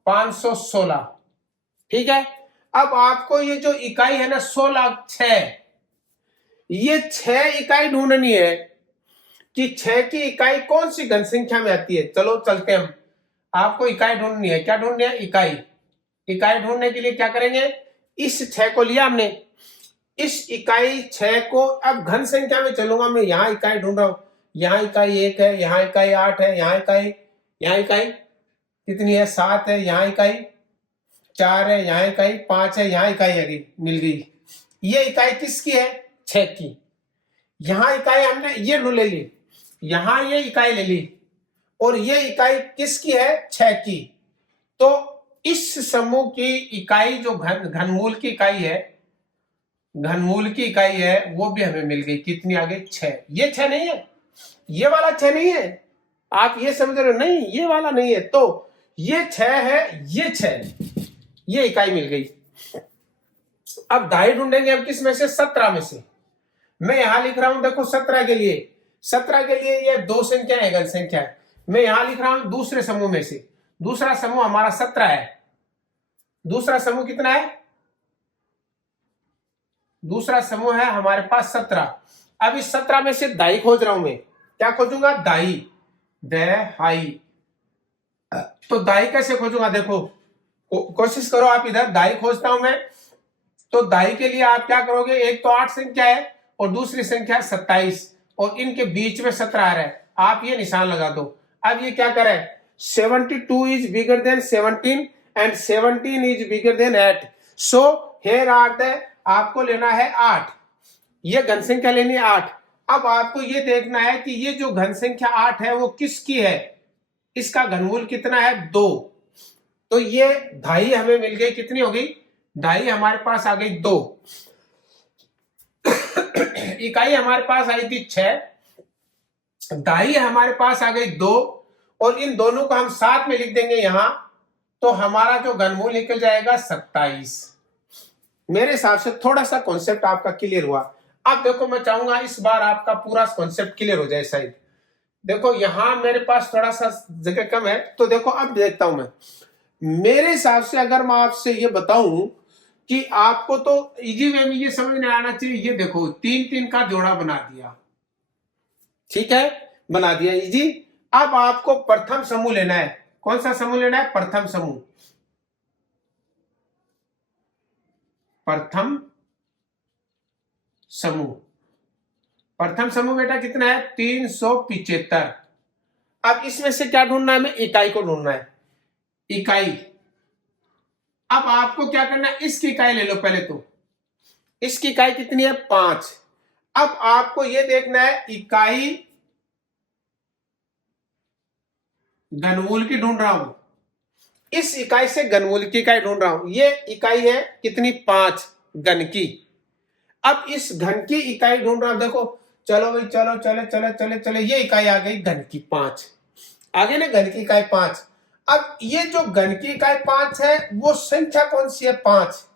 516। ठीक है? अब आपको ये जो इकाई है ना 16, 6, ये 6 इकाई ढूंढनी है कि 6 की इकाई कौन सी घन संख्या में आती है। चलो चलते हैं हम। आपको इकाई ढूंढनी है। क्या ढूंढनी है? इकाई। इकाई ढूंढने के लिए क्या करेंगे? इस 6 को लिया हमने, इस इकाई 6 को, अब घन संख्या में चलूंगा मैं, यहां इकाई ढूंढ रहा हूं। यहां इकाई 1 है, यहां इकाई 8 है, यहां इकाई कितनी है? 7 है, यहां इकाई 4 है, यहां इकाई 5 है, यहां इकाई आ गई, मिल गई। ये इकाई किसकी है? 6 की। यहां इकाई हमने ये ले ली, यहां ये इकाई ले ली, और ये इकाई किसकी है? 6 की। तो इस समूह की इकाई जो घनमूल की इकाई है, घनमूल की इकाई है, वो भी हमें मिल गई। कितनी आ गई? 6। ये 6 नहीं है, ये वाला 6 नहीं है। आप ये समझ रहे हो? नहीं, ये वाला नहीं है। तो ये 6 है, ये 6, ये इकाई मिल गई। अब दाई ढूंढेंगे हम किस में से? 17 में से। मैं यहां लिख रहा हूं, देखो 17 के लिए, 17 के लिए ये 2 संख्या है, घन संख्या है। मैं यहां लिख रहा हूं दूसरे समूह में से। दूसरा समूह हमारा 17 है। दूसरा समूह कितना है? दूसरा समूह है हमारे पास 17। अब इस 17 में से दाई खोज रहा हूं मैं। क्या खोजूंगा? दाई, दहाई। तो दाई कैसे खोजूंगा? देखो कोशिश करो आप, इधर दाई खोजता हूं मैं। तो दाई के लिए आप क्या करोगे? एक तो 8 संख्या है, और दूसरी संख्या 27, और इनके बीच में 17 आ रहा है। आप ये निशान लगा दो। अब ये क्या करे? 72 is bigger than 17 and 17 is bigger than 8। So here are the, आपको लेना है 8, ये घन संख्या लेनी है 8। अब आपको ये देखना है कि ये जो घन संख्या 8 है वो किसकी है? इसका घनमूल कितना है? 2। तो ये धाई हमें मिल गई। कितनी हो गई? धाई हमारे पास आ गई 2। इकाई हमारे पास आई थी 6, दाई हमारे पास आ गई 2, और इन दोनों को हम साथ में लिख देंगे यहां, तो हमारा जो घनमूल निकल जाएगा 27। मेरे हिसाब से थोड़ा सा कॉन्सेप्ट आपका क्लियर हुआ। अब देखो मैं चाहूंगा इस बार आपका पूरा कॉन्सेप्ट क्लियर हो जाए शायद। देखो यहां मेरे पास थोड़ा सा जगह कम है, तो देखो अब देखता हूं मैं। मेरे हिसाब से अगर मैं आपसे ये बताऊं कि आपको तो इजी वे में ये समझ में आना चाहिए, ये देखो 3 3 का जोड़ा बना दिया, ठीक है, बना दिया इजी। अब आपको प्रथम समूह लेना है। कौन सा समूह लेना है? प्रथम समूह। प्रथम समूह, प्रथम समूह बेटा कितना है? 375। अब इसमें से क्या ढूंढना है? हमें इकाई को ढूंढना है, इकाई। अब आपको क्या करना है? इसकी इकाई ले लो पहले तो। इसकी इकाई कितनी है? 5। अब आपको यह देखना है इकाई घनमूल की ढूंढ रहा हूं, इस इकाई से घनमूल की इकाई ढूंढ रहा हूं। ये इकाई है कितनी? 5 घन की। अब इस घन की इकाई ढूंढ रहा हूं, देखो चलो भाई, चलो चले चले चले चले, ये इकाई आ गई घन की 5, आगे ना घन की इकाई 5। अब ये जो घन की इकाई 5 है वो संख्या कौन सी है? 5।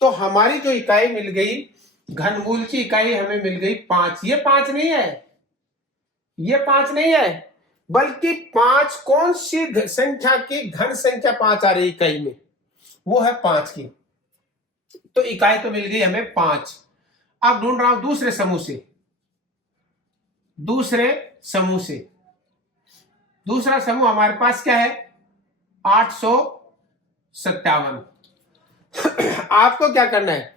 तो हमारी जो इकाई मिल गई, घनमूल की इकाई हमें मिल गई 5। ये 5 नहीं है, ये 5 नहीं है, बल्कि 5 कौन सी संख्या की घन संख्या 5 आ रही इकाई में? वो है 5 की। तो इकाई तो मिल गई हमें 5। अब ढूंढ रहा हूं दूसरे समूह से, दूसरे समूह से। दूसरा समूह हमारे पास क्या है? 857। आपको क्या करना है?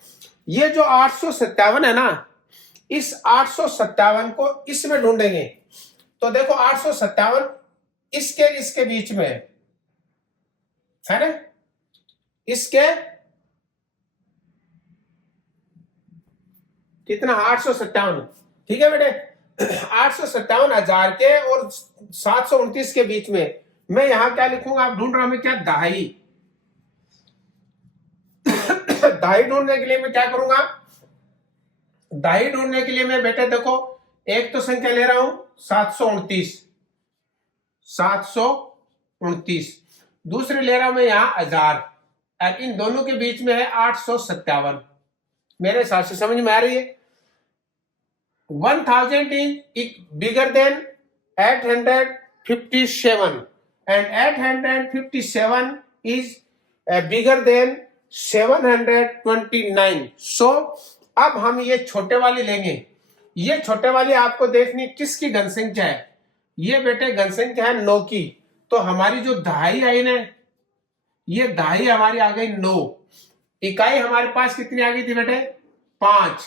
ये जो 857 है ना, इस 857 को इसमें ढूंढेंगे। तो देखो 857 इसके इसके बीच में है ना, इसके कितना? 857, ठीक है बेटे। 857,000 के और 729 के बीच में मैं यहां क्या लिखूंगा? आप ढूंढ रहा हूं क्या? दहाई। दहाई ढूंढने के लिए मैं क्या करूंगा? दहाई ढूंढने के लिए मैं बेटे देखो, एक तो संख्या ले रहा हूं 729, 729, दूसरी ले रहा हूं मैं यहां 1000, और इन दोनों के बीच में है 857। मेरे हिसाब से समझ में आ रही है? 1000 is bigger than 857 and 857 is bigger than 729. So अब हम ये छोटे वाली लेंगे। ये छोटे वाली आपको देखनी किसकी घन संख्या है? ये बेटे घन संख्या है 9 की। तो हमारी जो दहाई आई ना, ये दहाई हमारी आ गई 9। इकाई हमारे पास कितनी आ गई थी बेटे? 5।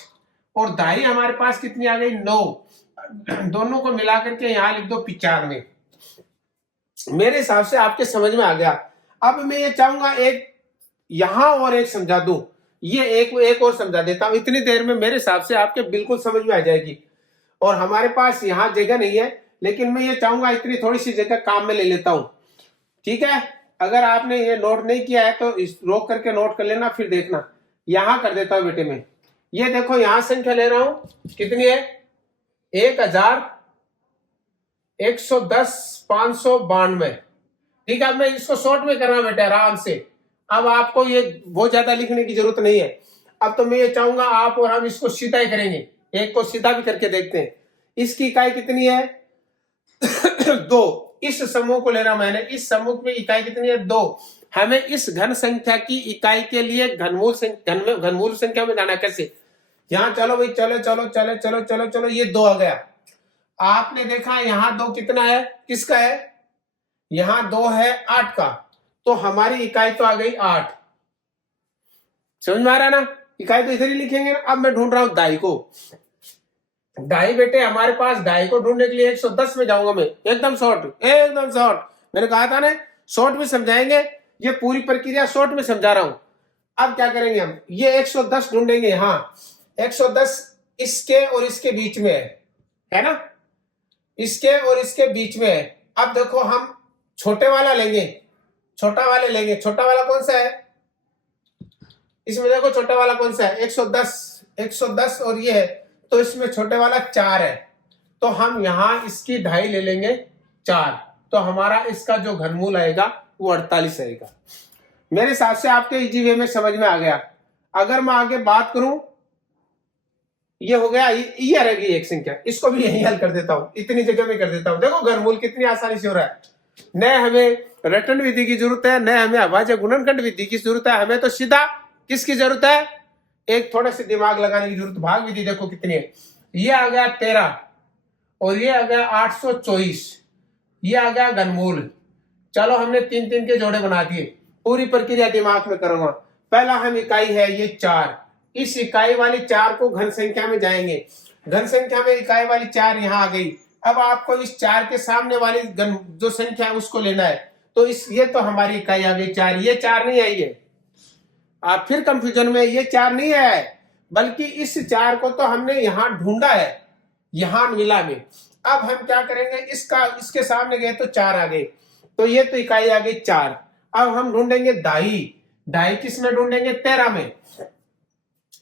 और दहाई हमारे पास कितनी आ गई? 9। दोनों को मिलाकर के यहां लिख दो 95। मेरे हिसाब से आपके समझ में आ गया। अब मैं ये चाहूंगा एक यहां और एक समझा दूं, ये एक और समझा देता हूं। इतनी देर में मेरे हिसाब से आपके बिल्कुल समझ में आ जाएगी। और हमारे पास यहां जगह नहीं है, लेकिन मैं ये चाहूंगा इतनी थोड़ी सी जगह काम में ले लेता हूं, ठीक है। अगर आपने ये नोट नहीं किया है तो इस रोक करके नोट कर लेना, फिर देखना। यहां कर देता हूं बेटे मैं। ये देखो यहां संख्या ले रहा हूं, कितनी है? 1110,592। ठीक है, अब मैं इसको शॉर्ट में कर रहा हूं बेटे आराम से। अब आपको ये बहुत ज्यादा लिखने की जरूरत नहीं है। अब तो मैं ये चाहूंगा आप और हम इसको सीधा ही करेंगे, एक को सीधा भी करके देखते हैं। इसकी इकाई कितनी है? 2। इस समूह को लेना मैंने, इस समूह में इकाई कितनी है? 2। हमें इस घन संख्या की इकाई के लिए घनमूल संख्या में जाना कैसे? यहां चलो भाई, चलो चलो चलो चलो चलो चलो, ये 2 आ गया। आपने देखा यहां 2 कितना है? किसका है? यहां 2 है 8 का। तो हमारी इकाई तो आ गई 8। समझ में आ रहा ना? इकाई तो इधर ही लिखेंगे ना। अब मैं ढूंढ रहा हूं दाई को। दाई बेटे हमारे पास, दाई को ढूंढने के लिए 110 में जाऊंगा मैं, एकदम शॉर्ट, एकदम शॉर्ट। मैंने कहा था ना शॉर्ट में समझाएंगे, ये पूरी प्रक्रिया शॉर्ट में समझा रहा हूं। अब क्या करेंगे हम? ये 110 ढूंढेंगे। हाँ, 110 इसके और इसके बीच में है ना, इसके और इसके बीच में है। अब देखो हम छोटे वाला लेंगे, छोटा वाले लेंगे। छोटा वाला कौन सा है इसमें? देखो छोटा वाला कौन सा है? 110 और ये है, तो इसमें छोटे वाला 4 है। तो हम यहां इसकी 2.5 ले लेंगे 4। तो हमारा इसका जो घनमूल आएगा वो 48 आएगा। मेरे हिसाब से आपके इजी वे में समझ में आ गया। अगर मैं आगे बात करूं ये हो गया, ये रहेगी एक संख्या, इसको भी यही हल कर देता हूं, इतनी जगह में कर देता हूं। देखो घनमूल कितनी आसानी से हो रहा है। न हमें रटन विधि की जरूरत है, न हमें अभाज्य गुणनखंड विधि की जरूरत है, हमें तो सीधा किसकी जरूरत है, एक थोड़ा सा दिमाग लगाने की जरूरत। भाग विधि देखो कितनी है, ये आ गया 13 और ये आ गया 824, ये आ गया घनमूल। चलो हमने 3 3 के जोड़े बना दिए, पूरी प्रक्रिया दिमाग में करूंगा। पहला हम इकाई है ये 4, इस इकाई वाली 4 को घन संख्या में जाएंगे, घन संख्या में इकाई वाली 4 यहां आ गई। अब आपको इस 4 के सामने वाली घन जो संख्या है उसको लेना है, तो इस ये तो हमारी इकाई आ गई 4, ये 4 नहीं आई है। आप फिर कंफ्यूजन में, ये 4 नहीं है, बल्कि इस 4 को तो हमने यहां ढूंढा है, यहां मिला में। अब हम क्या करेंगे, इसका इसके सामने गए तो 4 आ गए, तो ये तो इकाई आ गई 4। अब हम ढूंढेंगे दाई, दाई किस में ढूंढेंगे, 13 में।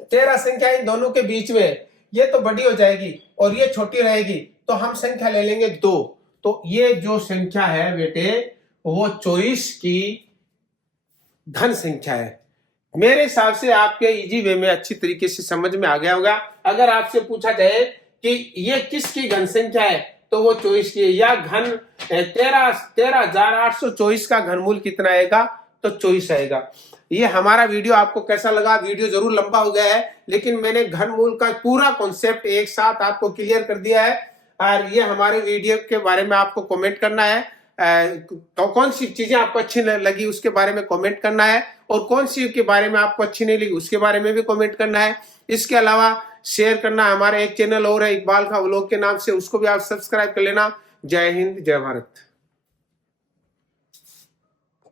13 संख्या इन दोनों के बीच में, ये तो बड़ी हो जाएगी और ये छोटी रहेगी, तो हम संख्या ले लेंगे 2। तो ये जो संख्या है बेटे वो 24 की धन संख्या है। मेरे हिसाब से आपके इजी वे में अच्छी तरीके से समझ में आ गया होगा। अगर आपसे पूछा जाए कि ये किसकी घन संख्या है, तो वो 24 की है। या घन 13,824 का घनमूल कितना आएगा, तो 24 आएगा। ये हमारा वीडियो आपको कैसा लगा, वीडियो जरूर लंबा हो गया है, लेकिन मैंने घनमूल का पूरा कॉन्सेप्ट एक साथ आपको क्लियर कर दिया है। और ये हमारे वीडियो के बारे में आपको कमेंट करना है, तो कौन सी चीजें आपको अच्छी लगी उसके बारे में कमेंट करना है, और कौन सी के बारे में आपको अच्छी नहीं लगी उसके बारे में भी कमेंट करना है। इसके अलावा शेयर करना, हमारा एक चैनल और है इकबाल का व्लॉग के नाम से, उसको भी आप सब्सक्राइब कर लेना। जय हिंद, जय भारत।